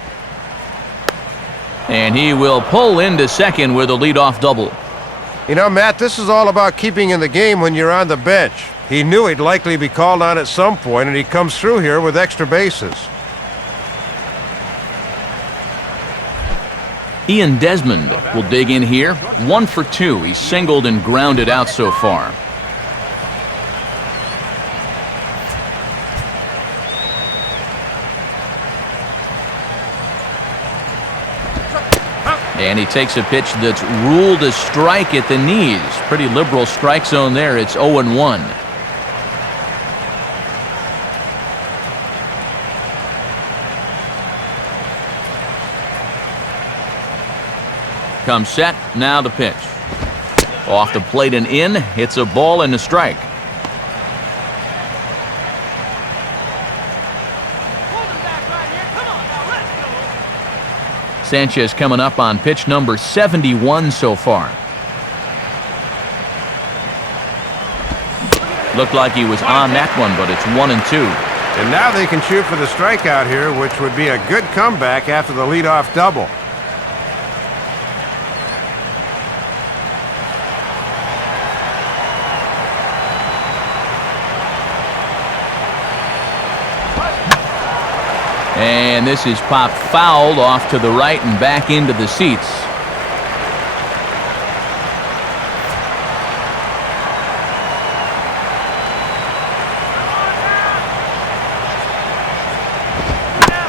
And he will pull into second with a leadoff double. You know, Matt, this is all about keeping in the game when you're on the bench. He knew he'd likely be called on at some point, and he comes through here with extra bases. Ian Desmond will dig in here. 1 for 2. He's singled and grounded out so far. And he takes a pitch that's ruled a strike at the knees. Pretty liberal strike zone there. It's 0-1. Comes set, now the pitch. Off the plate and in, hits a ball and a strike. Sanchez coming up on pitch number 71 so far. Looked like he was on that one, but it's 1-2. And now they can shoot for the strikeout here, which would be a good comeback after the leadoff double. And this is popped fouled off to the right and back into the seats.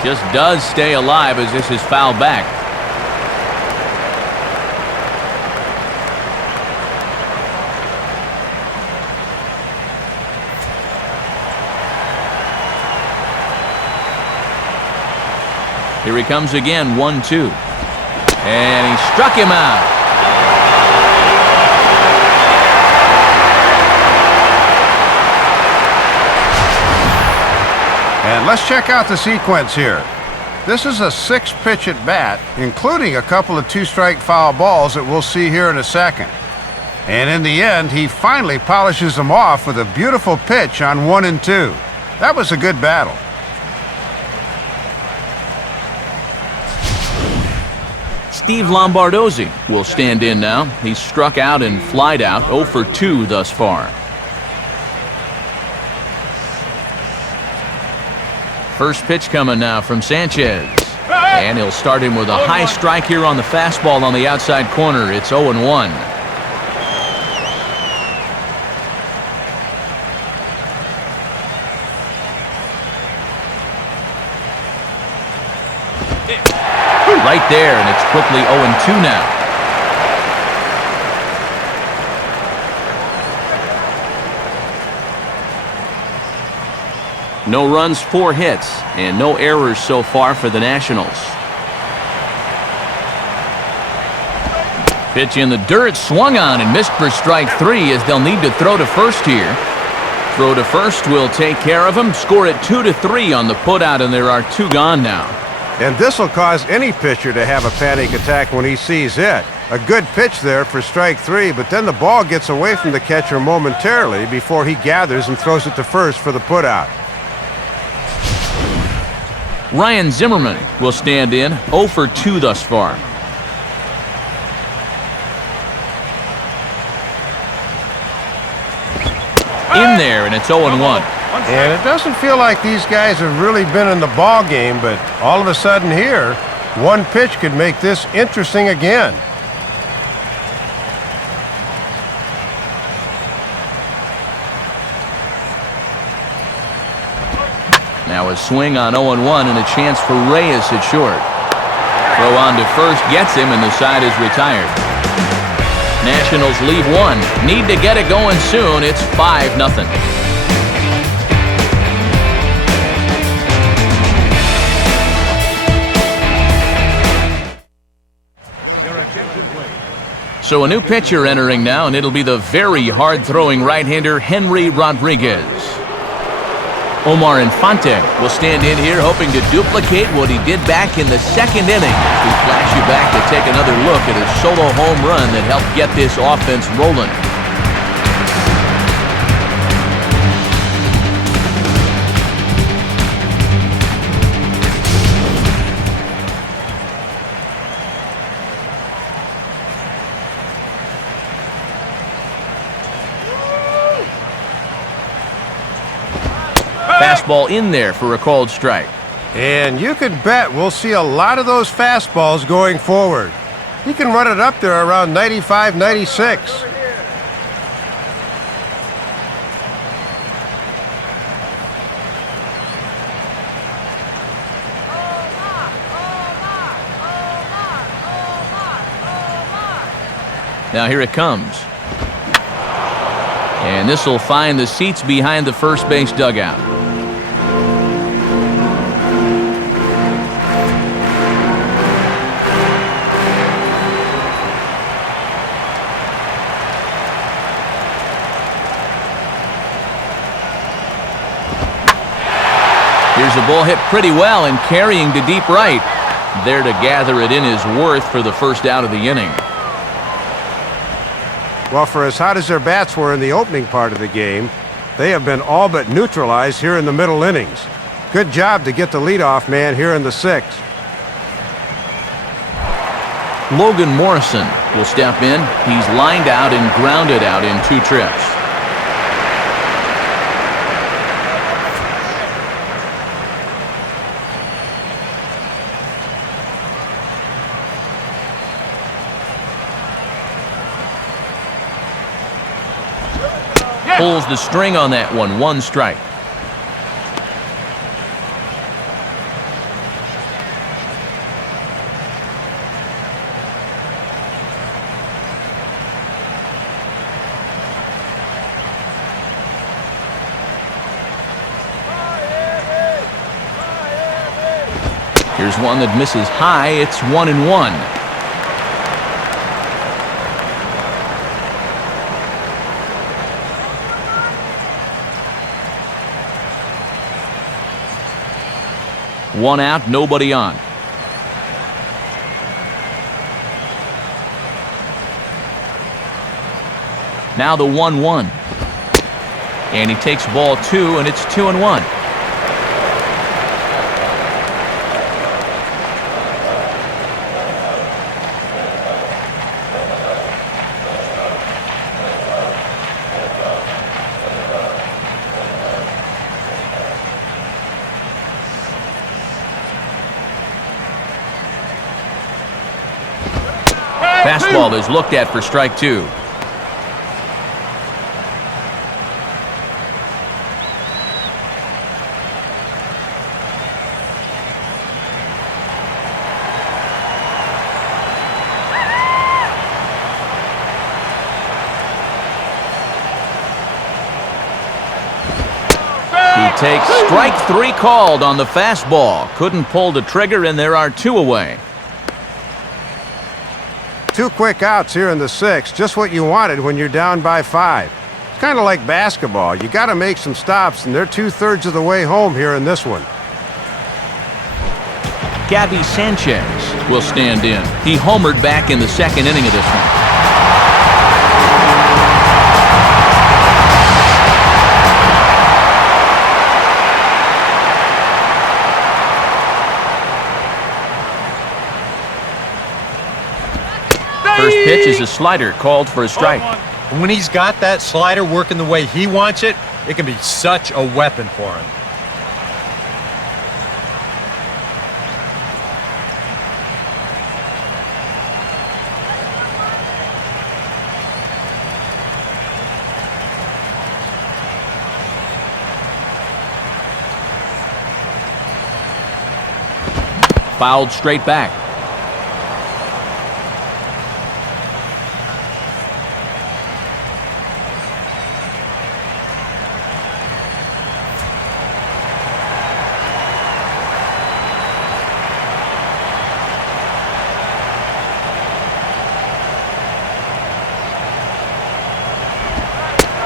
Just does stay alive as this is fouled back. Here he comes again, 1-2. And he struck him out. And let's check out the sequence here. This is a 6-pitch at bat, including a couple of 2-strike foul balls that we'll see here in a second. And in the end, he finally polishes them off with a beautiful pitch on 1 and 2. That was a good battle. Steve Lombardozzi will stand in now. He's struck out and flied out, 0 for 2 thus far. First pitch coming now from Sanchez. And he'll start him with a high strike here on the fastball on the outside corner. It's 0-1. Right there, and it's quickly 0-2 now. No runs, 4 hits, and no errors so far for the Nationals. Pitch in the dirt, swung on and missed for strike 3 as they'll need to throw to first here. Throw to first will take care of him. Score it 2-3 on the putout, and there are 2 gone now. And this will cause any pitcher to have a panic attack when he sees it. A good pitch there for strike 3, but then the ball gets away from the catcher momentarily before he gathers and throws it to first for the putout. Ryan Zimmerman will stand in, 0 for 2 thus far. In there, and it's 0-1. And it doesn't feel like these guys have really been in the ball game, but all of a sudden here, one pitch could make this interesting again. Now a swing on 0-1 and a chance for Reyes at short. Throw on to first gets him, and the side is retired. Nationals lead 1. Need to get it going soon. It's 5-0. So a new pitcher entering now, and it'll be the very hard-throwing right-hander Henry Rodriguez. Omar Infante will stand in here hoping to duplicate what he did back in the 2nd inning. We flash you back to take another look at a solo home run that helped get this offense rolling. fastball in there for a called strike. And you can bet we'll see a lot of those fastballs going forward. He can run it up there around 95, 96. Now here it comes. And this will find the seats behind the first base dugout. Here's the ball hit pretty well and carrying to deep right. There to gather it in is Worth for the first out of the inning. Well, for as hot as their bats were in the opening part of the game, they have been all but neutralized here in the middle innings. Good job to get the leadoff man here in the sixth. Logan Morrison will step in. He's lined out and grounded out in 2 trips. Pulls the string on that one. 1 strike. Here's one that misses high. It's 1-1. One out, nobody on. Now the 1-1. And he takes ball 2, and it's 2-1. Fastball is looked at for strike 2. He takes strike 3 called on the fastball. Couldn't pull the trigger, and there are 2 away. 2 quick outs here in the sixth, just what you wanted when you're down by 5. It's kind of like basketball. You got to make some stops, and they're 2/3 of the way home here in this one. Gabby Sanchez will stand in. He homered back in the 2nd inning of this one. First pitch is a slider called for a strike. When he's got that slider working the way he wants it, it can be such a weapon for him. Fouled straight back.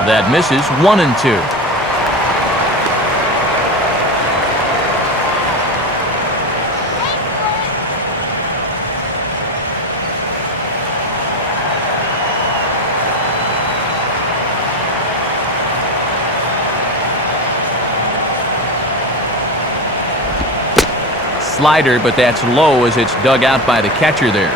That misses. 1-2. Slider, but that's low as it's dug out by the catcher there.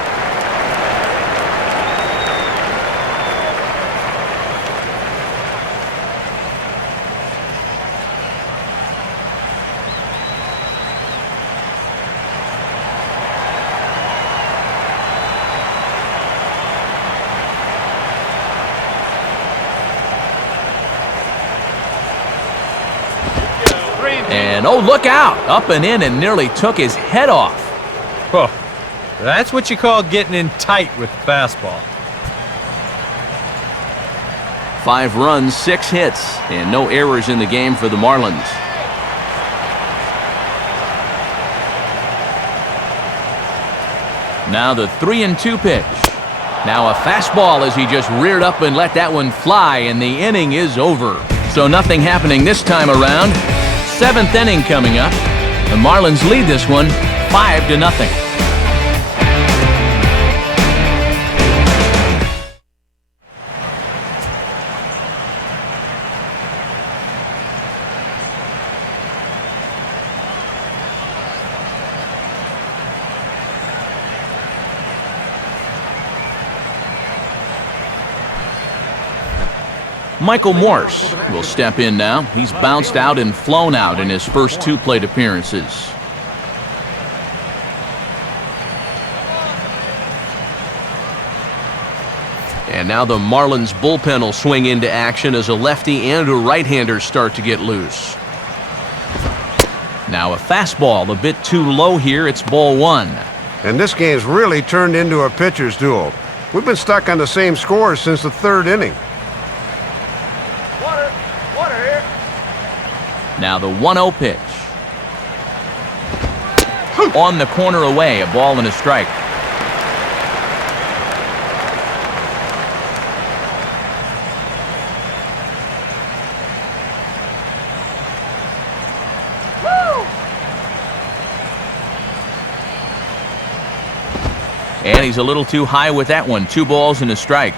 And oh, look out! Up and in and nearly took his head off. Oh, that's what you call getting in tight with the fastball. 5 runs, 6 hits, and no errors in the game for the Marlins. Now the 3-2 pitch. Now a fastball as he just reared up and let that one fly, and the inning is over. So nothing happening this time around. 7th inning coming up. The Marlins lead this one 5-0. Michael Morse will step in now. He's bounced out and flown out in his first 2 plate appearances. And now the Marlins bullpen will swing into action as a lefty and a right-hander start to get loose. Now a fastball a bit too low here. It's ball 1. And this game's really turned into a pitcher's duel. We've been stuck on the same score since the 3rd inning. Water here. Now the 1-0 pitch. On the corner away, a ball and a strike. And he's a little too high with that one. 2 balls and a strike.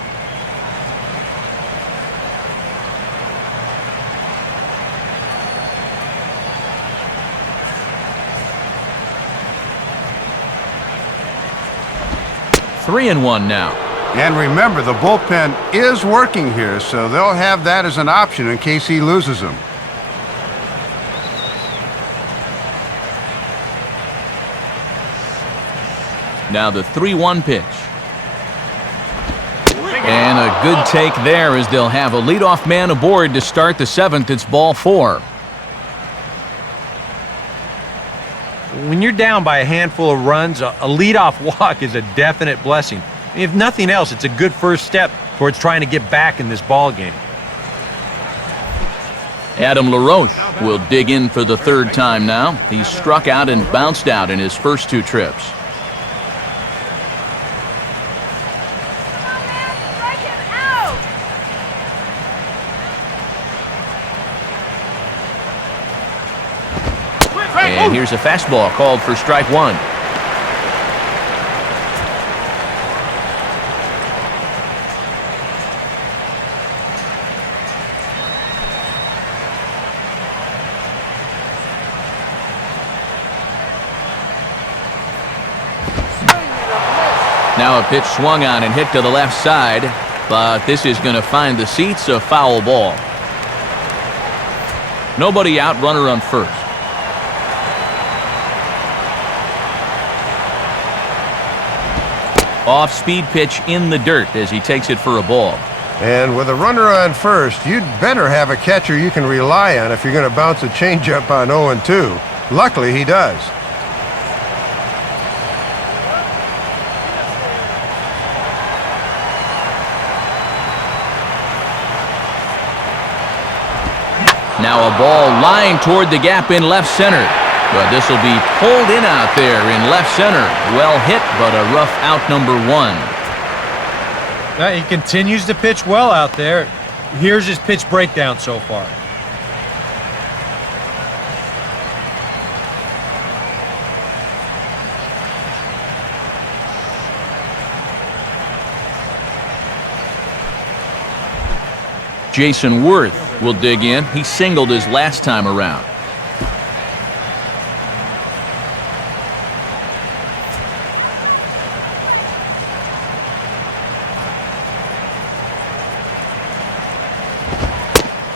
Three and 1 now. And remember, the bullpen is working here, so they'll have that as an option in case he loses them. Now the 3-1 pitch. And a good take there as they'll have a leadoff man aboard to start the 7th. It's ball 4. When you're down by a handful of runs, a leadoff walk is a definite blessing. If nothing else, it's a good first step towards trying to get back in this ball game. Adam LaRoche will dig in for the 3rd time now. He's struck out and bounced out in his first 2 trips. And here's a fastball called for strike 1. Now a pitch swung on and hit to the left side, but this is going to find the seats, a foul ball. Nobody out, runner on first. Off-speed pitch in the dirt as he takes it for a ball. And with a runner on first, you'd better have a catcher you can rely on if you're going to bounce a changeup on 0-2. Luckily, he does. Now a ball lying toward the gap in left center. But this will be pulled in out there in left center. Well hit, but a rough out number 1. He continues to pitch well out there. Here's his pitch breakdown so far. Jason Worth will dig in. He singled his last time around.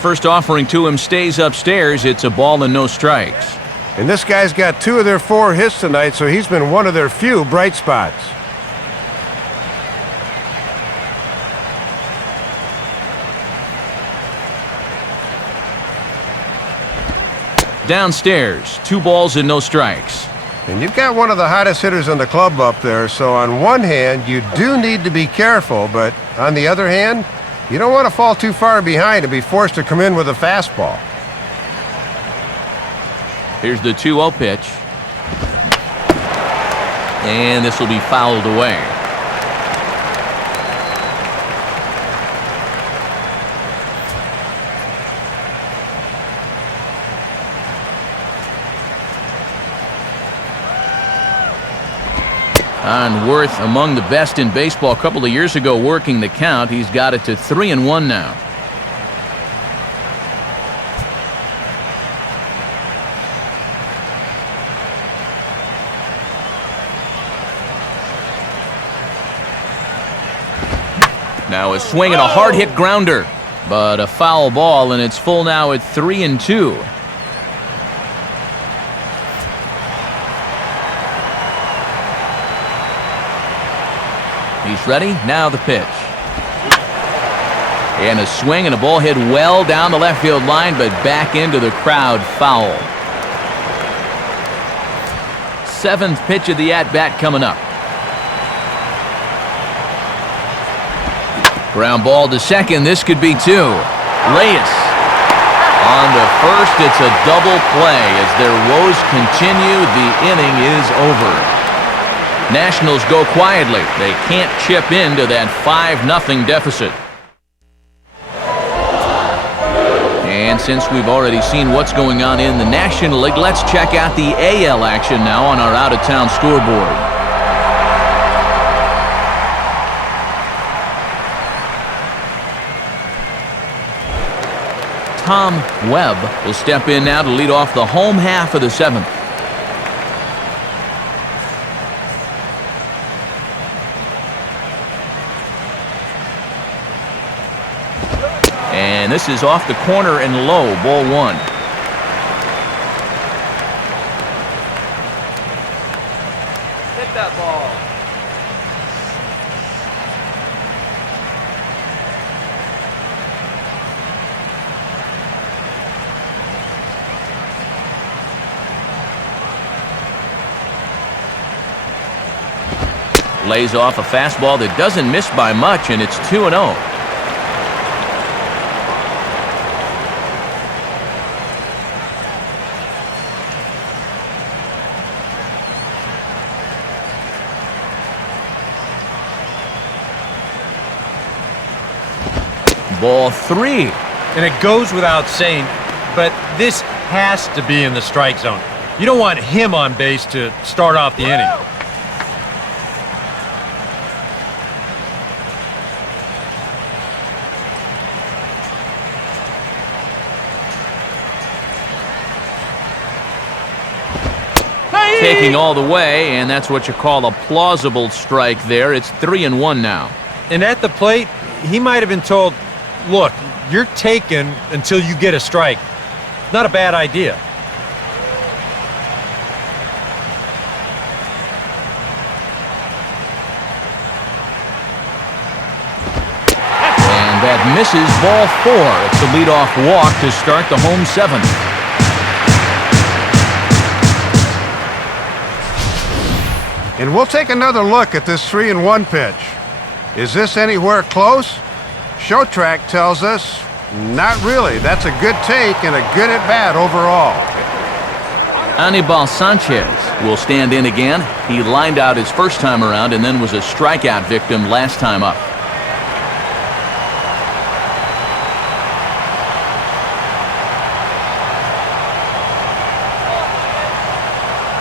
First offering to him stays upstairs. It's a ball and no strikes. And this guy's got 2 of their 4 hits tonight, so he's been one of their few bright spots. downstairs. 2 balls and no strikes. And you've got one of the hottest hitters in the club up there, so on one hand, you do need to be careful, but on the other hand, you don't want to fall too far behind and be forced to come in with a fastball. Here's the 2-0 pitch. And this will be fouled away. On Worth, among the best in baseball a couple of years ago working the count. He's got it to 3-1 now. Now a swing and a hard hit grounder, but a foul ball, and it's full now at 3-2. He's ready. Now the pitch. And a swing and a ball hit well down the left field line, but back into the crowd, foul. 7th pitch of the at-bat coming up. Ground ball to second. This could be 2. Reyes on to first. It's a double play. As their woes continue, the inning is over. Nationals go quietly. They can't chip into that 5-0 deficit. And since we've already seen what's going on in the National League, let's check out the AL action now on our out-of-town scoreboard. Tom Webb will step in now to lead off the home half of the 7th. And this is off the corner and low, ball 1. Hit that ball. Lays off a fastball that doesn't miss by much, and it's 2-0. Ball 3. And it goes without saying, but this has to be in the strike zone. You don't want him on base to start off the inning. Taking all the way, and that's what you call a plausible strike there. It's 3-1 now. And at the plate, he might have been told, look, you're taken until you get a strike. Not a bad idea. And that misses, ball 4. It's a leadoff walk to start the home 7th. And we'll take another look at this 3-1 pitch. Is this anywhere close? Show track tells us not really. That's a good take and a good at-bat overall. Anibal Sanchez will stand in again. He lined out his first time around and then was a strikeout victim last time up.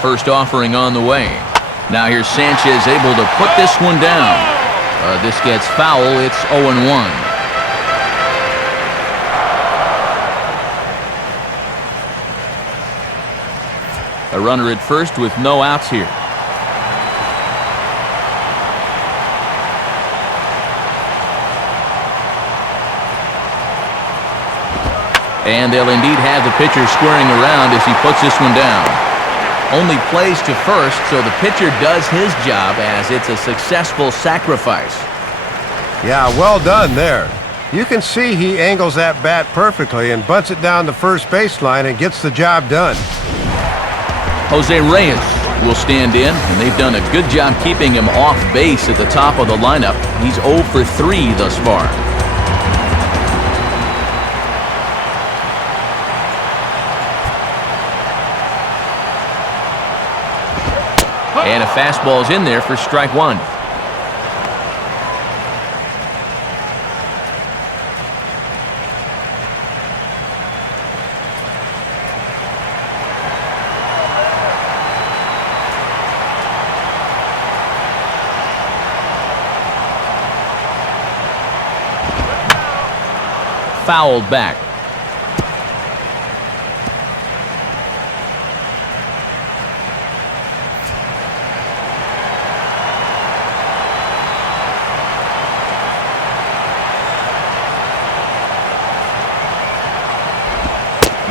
First offering on the way. Now here's Sanchez able to put this one down. This gets foul. It's 0-1. A runner at first with no outs here. And they'll indeed have the pitcher squaring around as he puts this one down. Only plays to first, so the pitcher does his job as it's a successful sacrifice. Yeah, well done there. You can see he angles that bat perfectly and bunts it down the first baseline and gets the job done. Jose Reyes will stand in, and they've done a good job keeping him off base at the top of the lineup. He's 0 for 3 thus far. And a fastball's in there for strike one. Fouled back.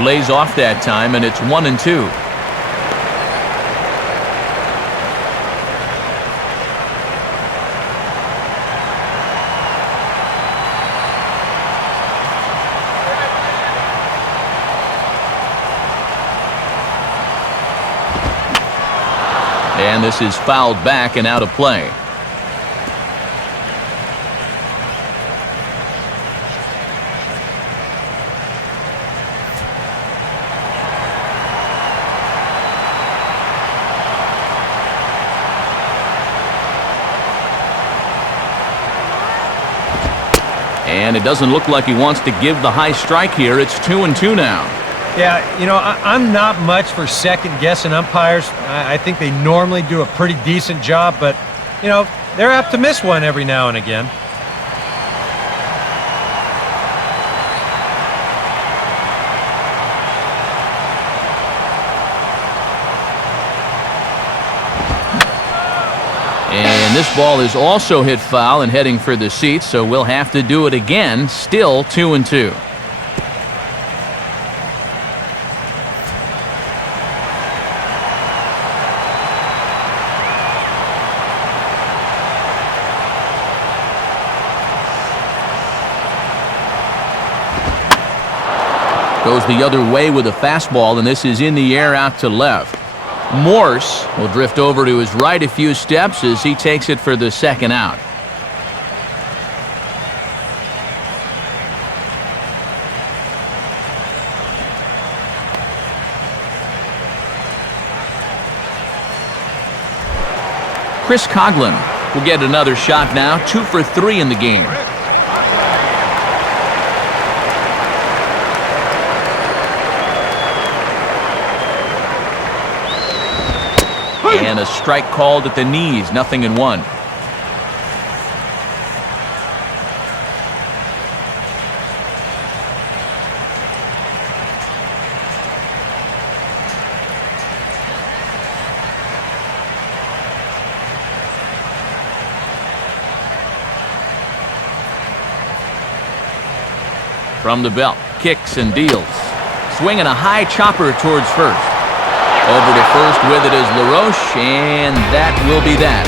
Lays off that time, and it's 1-2. And this is fouled back and out of play. And it doesn't look like he wants to give the high strike here. It's 2-2 now. Yeah, you know, I'm not much for second-guessing umpires. I think they normally do a pretty decent job, but, you know, they're apt to miss one every now and again. And this ball is also hit foul and heading for the seats, so we'll have to do it again. Still 2-2. Goes the other way with a fastball, and this is in the air out to left. Morse will drift over to his right a few steps as he takes it for the second out. Chris Coughlin will get another shot now, 2 for 3 in the game. And a strike called at the knees, 0-1. From the belt, kicks and deals. Swinging a high chopper towards first. Over to first with it is LaRoche, and that will be that.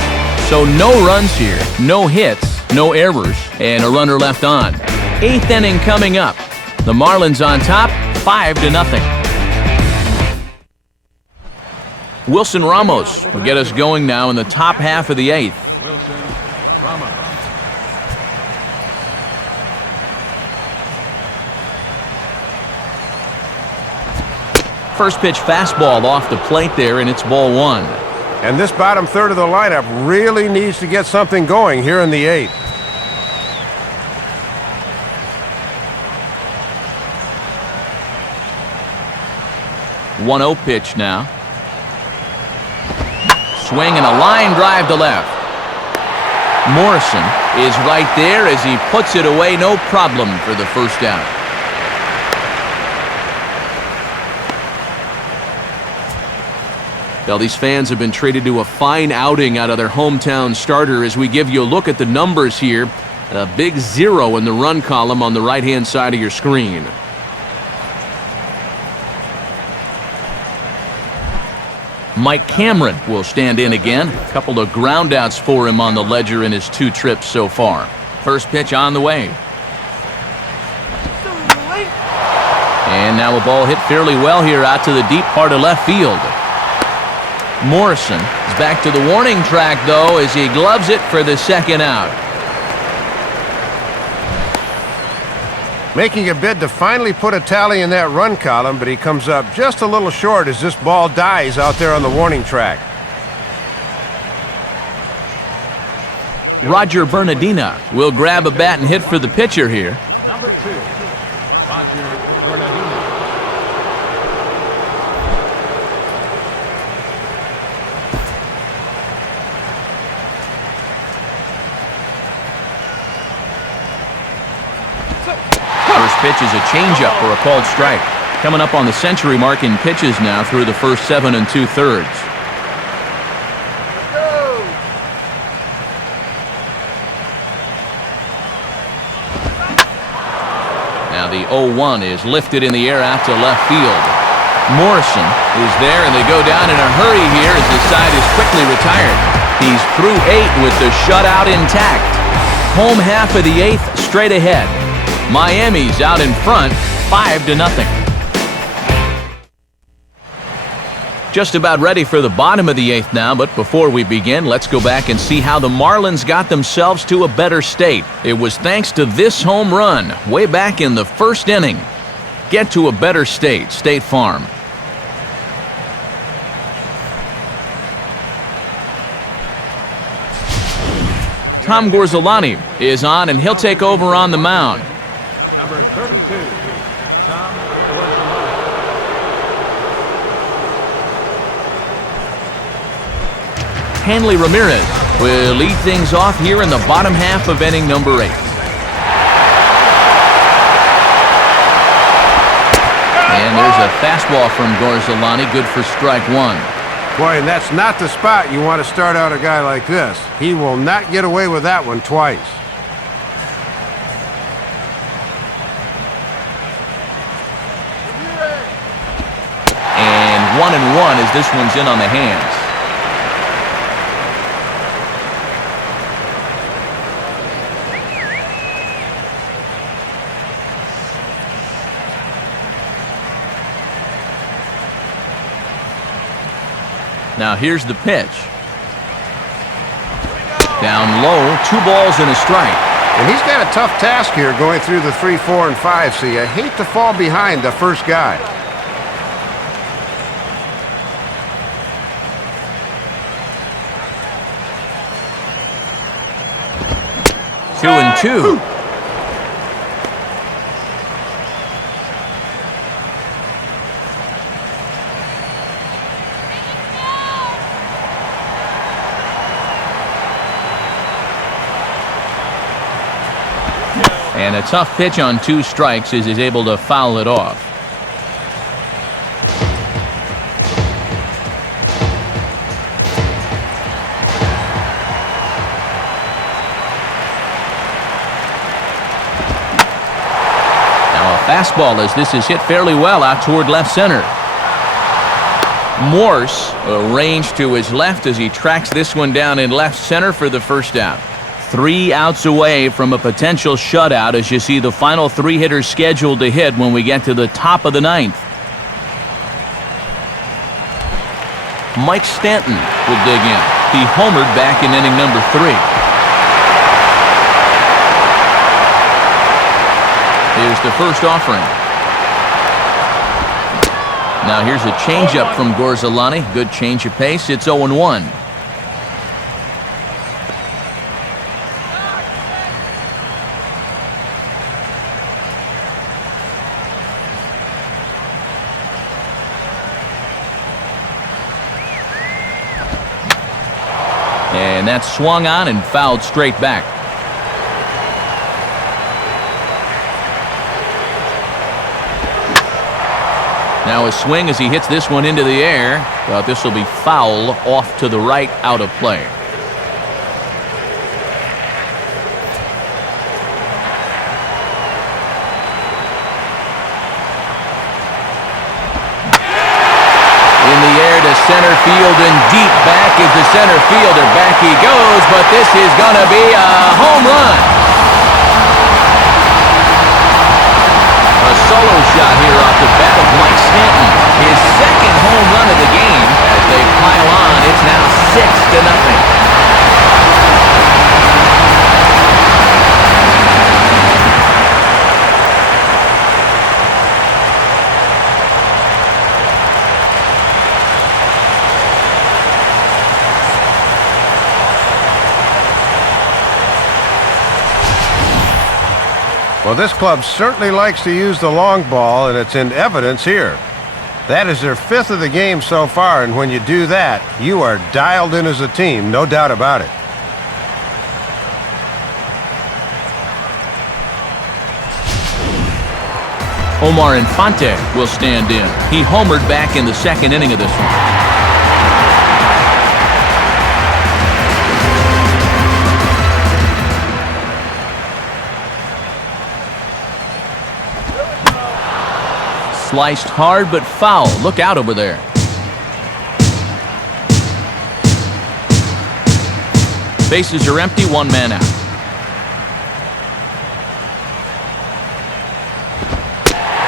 So no runs here, no hits, no errors, and a runner left on. 8th inning coming up. The Marlins on top, 5-0. Wilson Ramos will get us going now in the top half of the 8th. Wilson Ramos. First pitch fastball off the plate there, and it's ball 1. And this bottom third of the lineup really needs to get something going here in the 8th. One 1-0 pitch now. Swing and a line drive to left. Morrison is right there as he puts it away, no problem for the first out. Well, these fans have been treated to a fine outing out of their hometown starter as we give you a look at the numbers here. A big 0 in the run column on the right-hand side of your screen. Mike Cameron will stand in again. A couple of groundouts for him on the ledger in his 2 trips so far. First pitch on the way. And now a ball hit fairly well here out to the deep part of left field. Morrison is back to the warning track, though, as he gloves it for the second out. Making a bid to finally put a tally in that run column, but he comes up just a little short as this ball dies out there on the warning track. Roger Bernardina will grab a bat and hit for the pitcher here. Number 2, Roger Bernardino. First pitch is a changeup for a called strike. Coming up on the century mark in pitches now through the first 7 2/3. Now the 0-1 is lifted in the air out to left field. Morrison is there, and they go down in a hurry here as the side is quickly retired. He's through 8 with the shutout intact. Home half of the 8th straight ahead. Miami's out in front, 5-0. Just about ready for the bottom of the 8th now, but before we begin, let's go back and see how the Marlins got themselves to a better state. It was thanks to this home run way back in the first inning. Get to a better state, State Farm. Tom Gorzolani is on, and he'll take over on the mound. Number 32, Tom Gorzolani. Hanley Ramirez will lead things off here in the bottom half of inning number 8. And there's a fastball from Gorzolani, good for strike 1. Boy, and that's not the spot you want to start out a guy like this. He will not get away with that one twice. And 1-1 as this one's in on the hands. Now here's the pitch. Down low, 2 balls and a strike. And he's got a tough task here going through the 3, 4, and 5, so you hate to fall behind the first guy. 2-2. And a tough pitch on 2 strikes as he's able to foul it off. Now a fastball as this is hit fairly well out toward left center. Morse arranged to his left as he tracks this one down in left center for the first out. 3 outs away from a potential shutout as you see the final 3 hitters scheduled to hit when we get to the top of the 9th. Mike Stanton will dig in. He homered back in inning number 3. Here's the first offering. Now here's a changeup from Gorzolani. Good change of pace. It's 0-1. And that's swung on and fouled straight back. Now a swing as he hits this one into the air, but this will be foul off to the right, out of play. Center field and deep back is the center fielder. Back he goes, but this is going to be a home run. A solo shot here off the bat of Mike Stanton. His second home run of the game. As they pile on, it's now 6-0. Well, this club certainly likes to use the long ball, and it's in evidence here. That is their 5th of the game so far, and when you do that, you are dialed in as a team, no doubt about it. Omar Infante will stand in. He homered back in the second inning of this one. Sliced hard but foul. Look out over there. Bases are empty, one man out.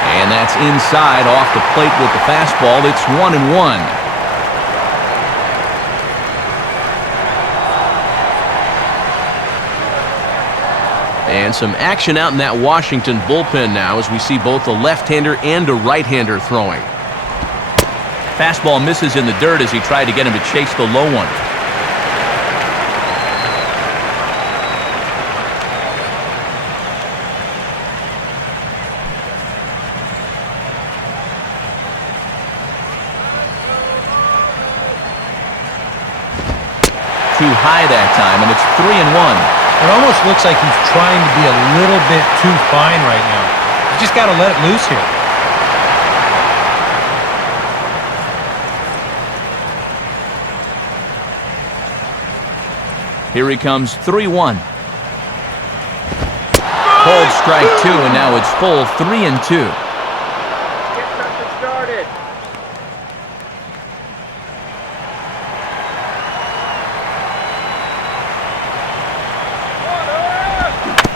And that's inside off the plate with the fastball. It's 1-1. And some action out in that Washington bullpen now as we see both a left-hander and a right-hander throwing. Fastball misses in the dirt as he tried to get him to chase the low one. Too high that time, and it's 3-1. It almost looks like he's trying to be a little bit too fine right now. You just got to let it loose here. Here he comes, 3-1. Cold strike 2, and now it's full 3-2. Get something started.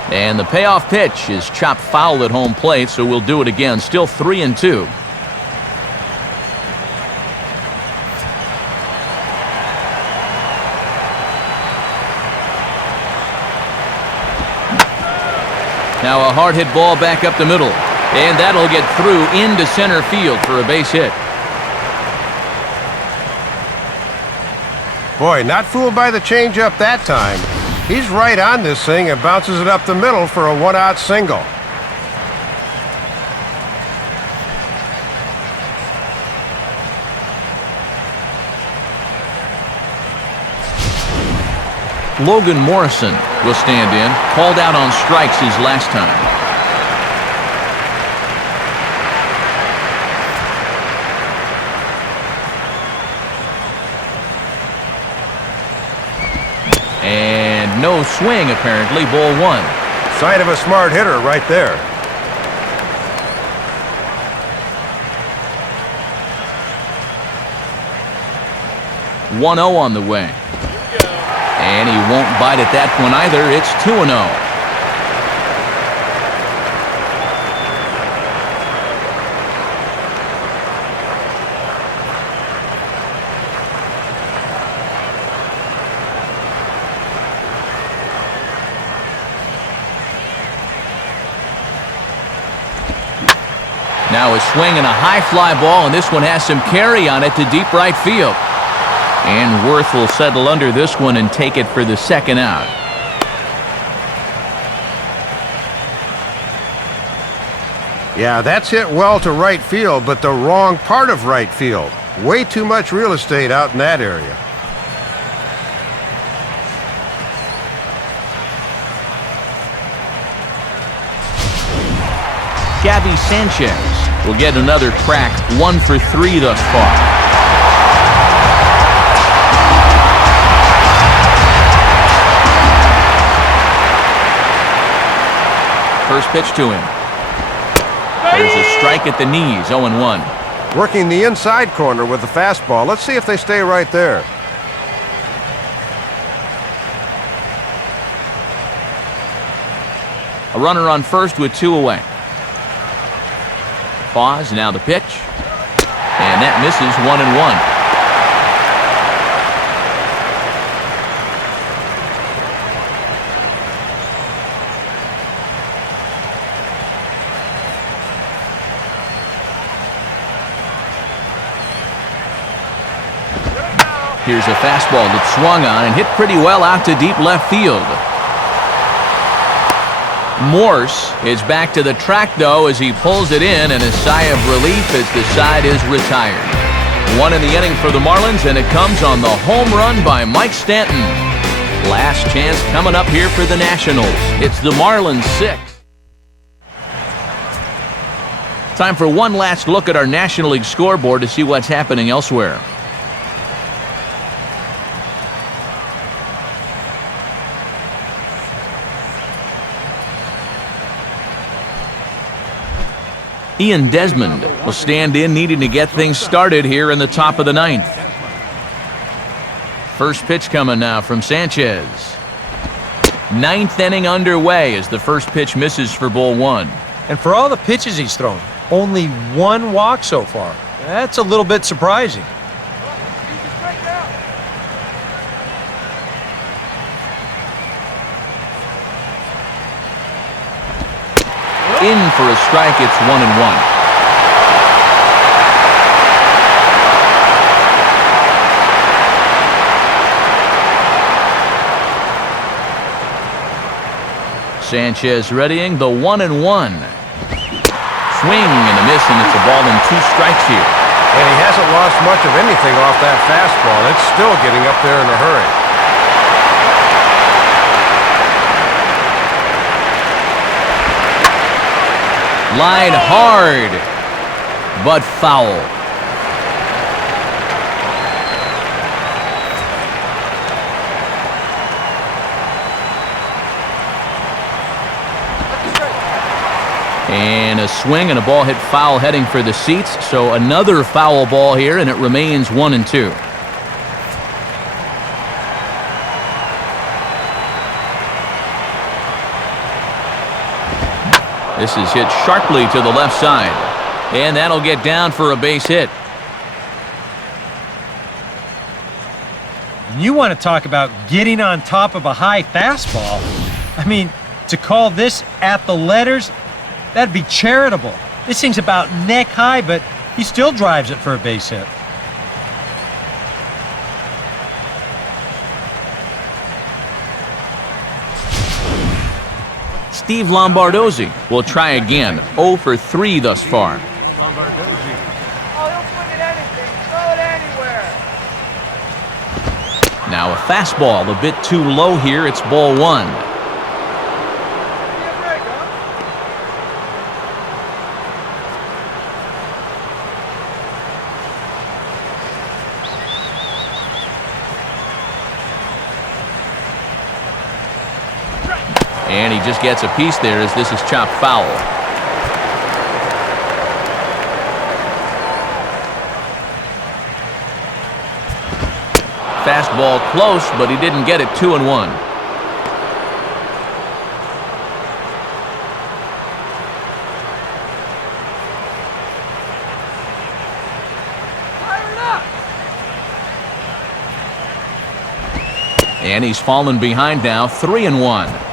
And the payoff pitch is chopped foul at home plate, so we'll do it again. Still 3-2. Now a hard hit ball back up the middle, and that'll get through into center field for a base hit. Boy, not fooled by the changeup that time. He's right on this thing and bounces it up the middle for a 1-out single. Logan Morrison will stand in. Called out on strikes his last time. And no swing, apparently. Ball 1. Sign of a smart hitter right there. .0 on the way. And he won't bite at that one either. It's 2-0. Now a swing and a high fly ball, and this one has some carry on it to deep right field. And Worth will settle under this one and take it for the second out. Yeah, that's hit well to right field, but the wrong part of right field. Way too much real estate out in that area. Gabby Sanchez will get another crack, 1 for 3 thus far. First pitch to him. There's a strike at the knees, 0-1. Working the inside corner with the fastball. Let's see if they stay right there. A runner on first with 2 away. pause, now the pitch. And that misses 1-1. Here's a fastball that swung on and hit pretty well out to deep left field. Morse is back to the track, though, as he pulls it in, and a sigh of relief as the side is retired. One in the inning for the Marlins, and it comes on the home run by Mike Stanton. Last chance coming up here for the Nationals. It's the Marlins 6. Time for one last look at our National League scoreboard to see what's happening elsewhere. Ian Desmond will stand in, needing to get things started here in the top of the ninth. First pitch coming now from Sanchez. Ninth inning underway as the first pitch misses for ball one. And for all the pitches he's thrown, only one walk so far. That's a little bit surprising. In for a strike, it's 1-1. Sanchez readying the 1-1. Swing and a miss, and it's a ball and 2 strikes here. And he hasn't lost much of anything off that fastball. It's still getting up there in a hurry. Line hard, but foul. And a swing and a ball hit foul heading for the seats. So another foul ball here, and it remains 1-2. This is hit sharply to the left side, and that'll get down for a base hit. You want to talk about getting on top of a high fastball. I mean, to call this at the letters, that'd be charitable. This thing's about neck high, but he still drives it for a base hit. Steve Lombardozzi will try again. 0 for 3 thus far. Lombardozzi. Oh, he'll swing at anything. Throw it anywhere. Now a fastball a bit too low here. It's ball 1. Give me a break, huh? And he just gets a piece there as this is chopped foul. Fastball close, but he didn't get it. 2-1. Fire it up. And he's fallen behind now. 3-1.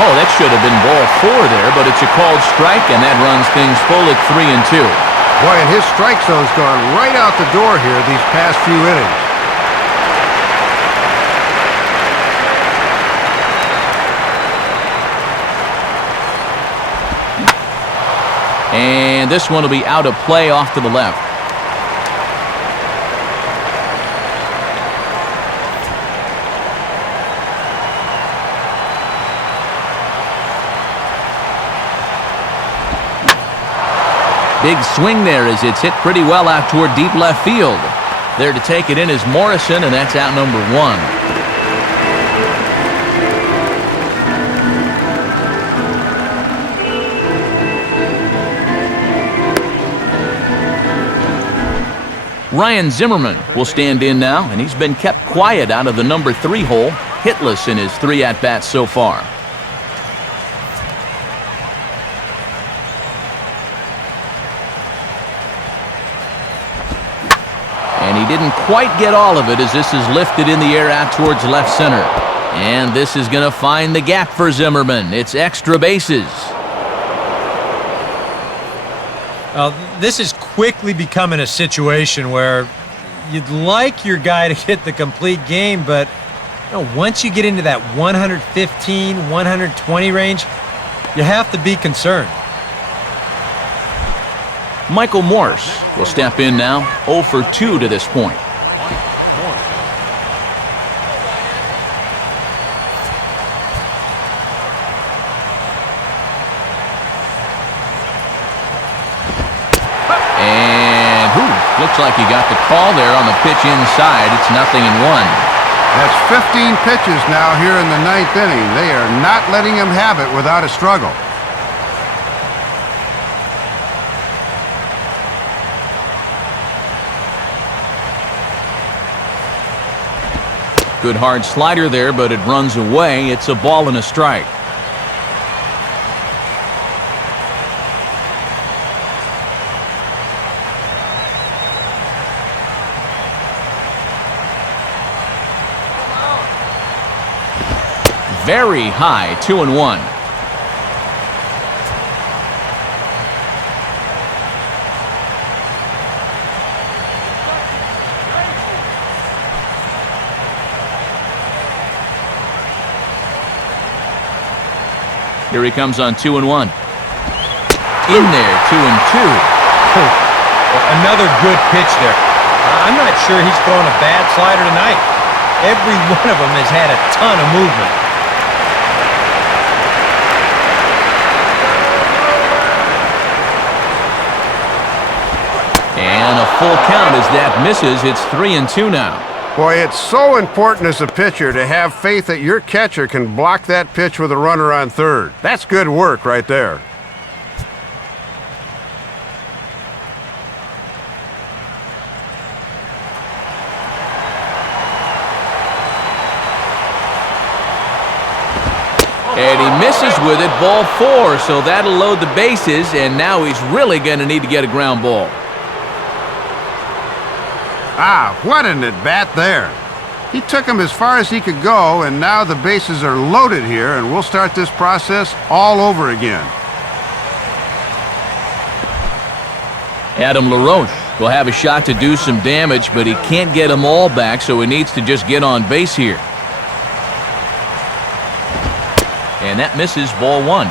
Oh, that should have been ball 4 there, but it's a called strike, and that runs things full at 3-2. Boy, and his strike zone's gone right out the door here these past few innings. And this one will be out of play off to the left. Big swing there as it's hit pretty well out toward deep left field. There to take it in is Morrison, and that's out number 1. Ryan Zimmerman will stand in now, and he's been kept quiet out of the number 3 hole, hitless in his 3 at-bats so far. And he didn't quite get all of it as this is lifted in the air out towards left center. And this is going to find the gap for Zimmerman. It's extra bases. This is quickly becoming a situation where you'd like your guy to hit the complete game, but once you get into that 115, 120 range, you have to be concerned. Michael Morse will step in now, 0 for 2 to this point. Looks like he got the call there on the pitch inside. It's 0-1. That's 15 pitches now here in the 9th inning. They are not letting him have it without a struggle. Good hard slider there, but it runs away. It's a ball and a strike. Very high, 2-1. Here he comes on 2-1. In there, 2-2. Another good pitch there. I'm not sure he's thrown a bad slider tonight. Every one of them has had a ton of movement. And a full count as that misses. It's 3-2 now. Boy, it's so important as a pitcher to have faith that your catcher can block that pitch with a runner on third. That's good work right there. And he misses with it, ball 4, so that'll load the bases, and now he's really going to need to get a ground ball. Ah, what an at-bat there. He took him as far as he could go, and now the bases are loaded here, and we'll start this process all over again. Adam LaRoche will have a shot to do some damage, but he can't get them all back, so he needs to just get on base here. And that misses, ball 1.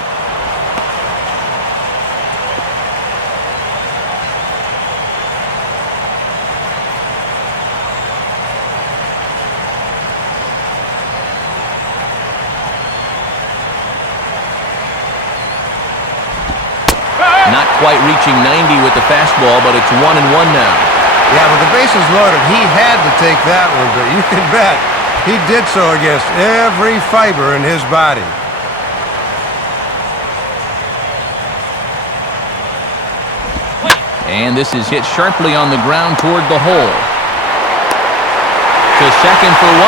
Not quite reaching 90 with the fastball, but it's 1-1 now. Yeah, with the bases loaded, he had to take that one, but you can bet he did so against every fiber in his body. And this is hit sharply on the ground toward the hole. To second for 1.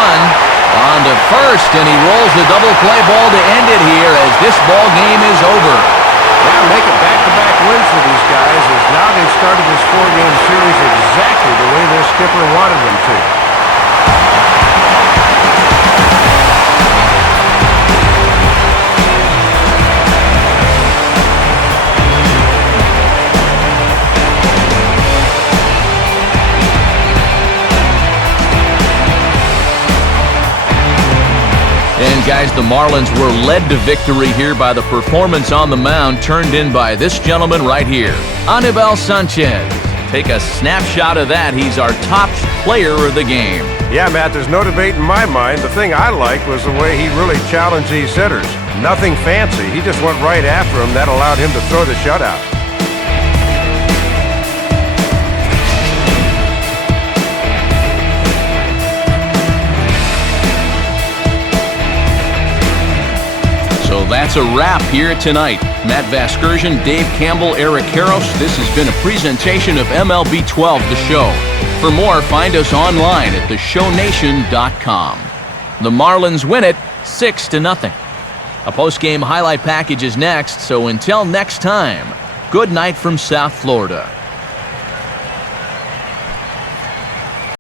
On to first, and he rolls the double play ball to end it here as this ball game is over. Yeah, make it back-to-back wins for these guys as now they've started this 4-game series exactly the way their skipper wanted them to. And guys, the Marlins were led to victory here by the performance on the mound turned in by this gentleman right here, Anibal Sanchez. Take a snapshot of that. He's our top player of the game. Yeah, Matt, there's no debate in my mind. The thing I liked was the way he really challenged these hitters. Nothing fancy. He just went right after him. That allowed him to throw the shutout. So that's a wrap here tonight. Matt Vasgersian, Dave Campbell, Eric Karros. This has been a presentation of MLB 12, the show. For more, find us online at theshownation.com. The Marlins win it 6-0. A post-game highlight package is next, so until next time, good night from South Florida.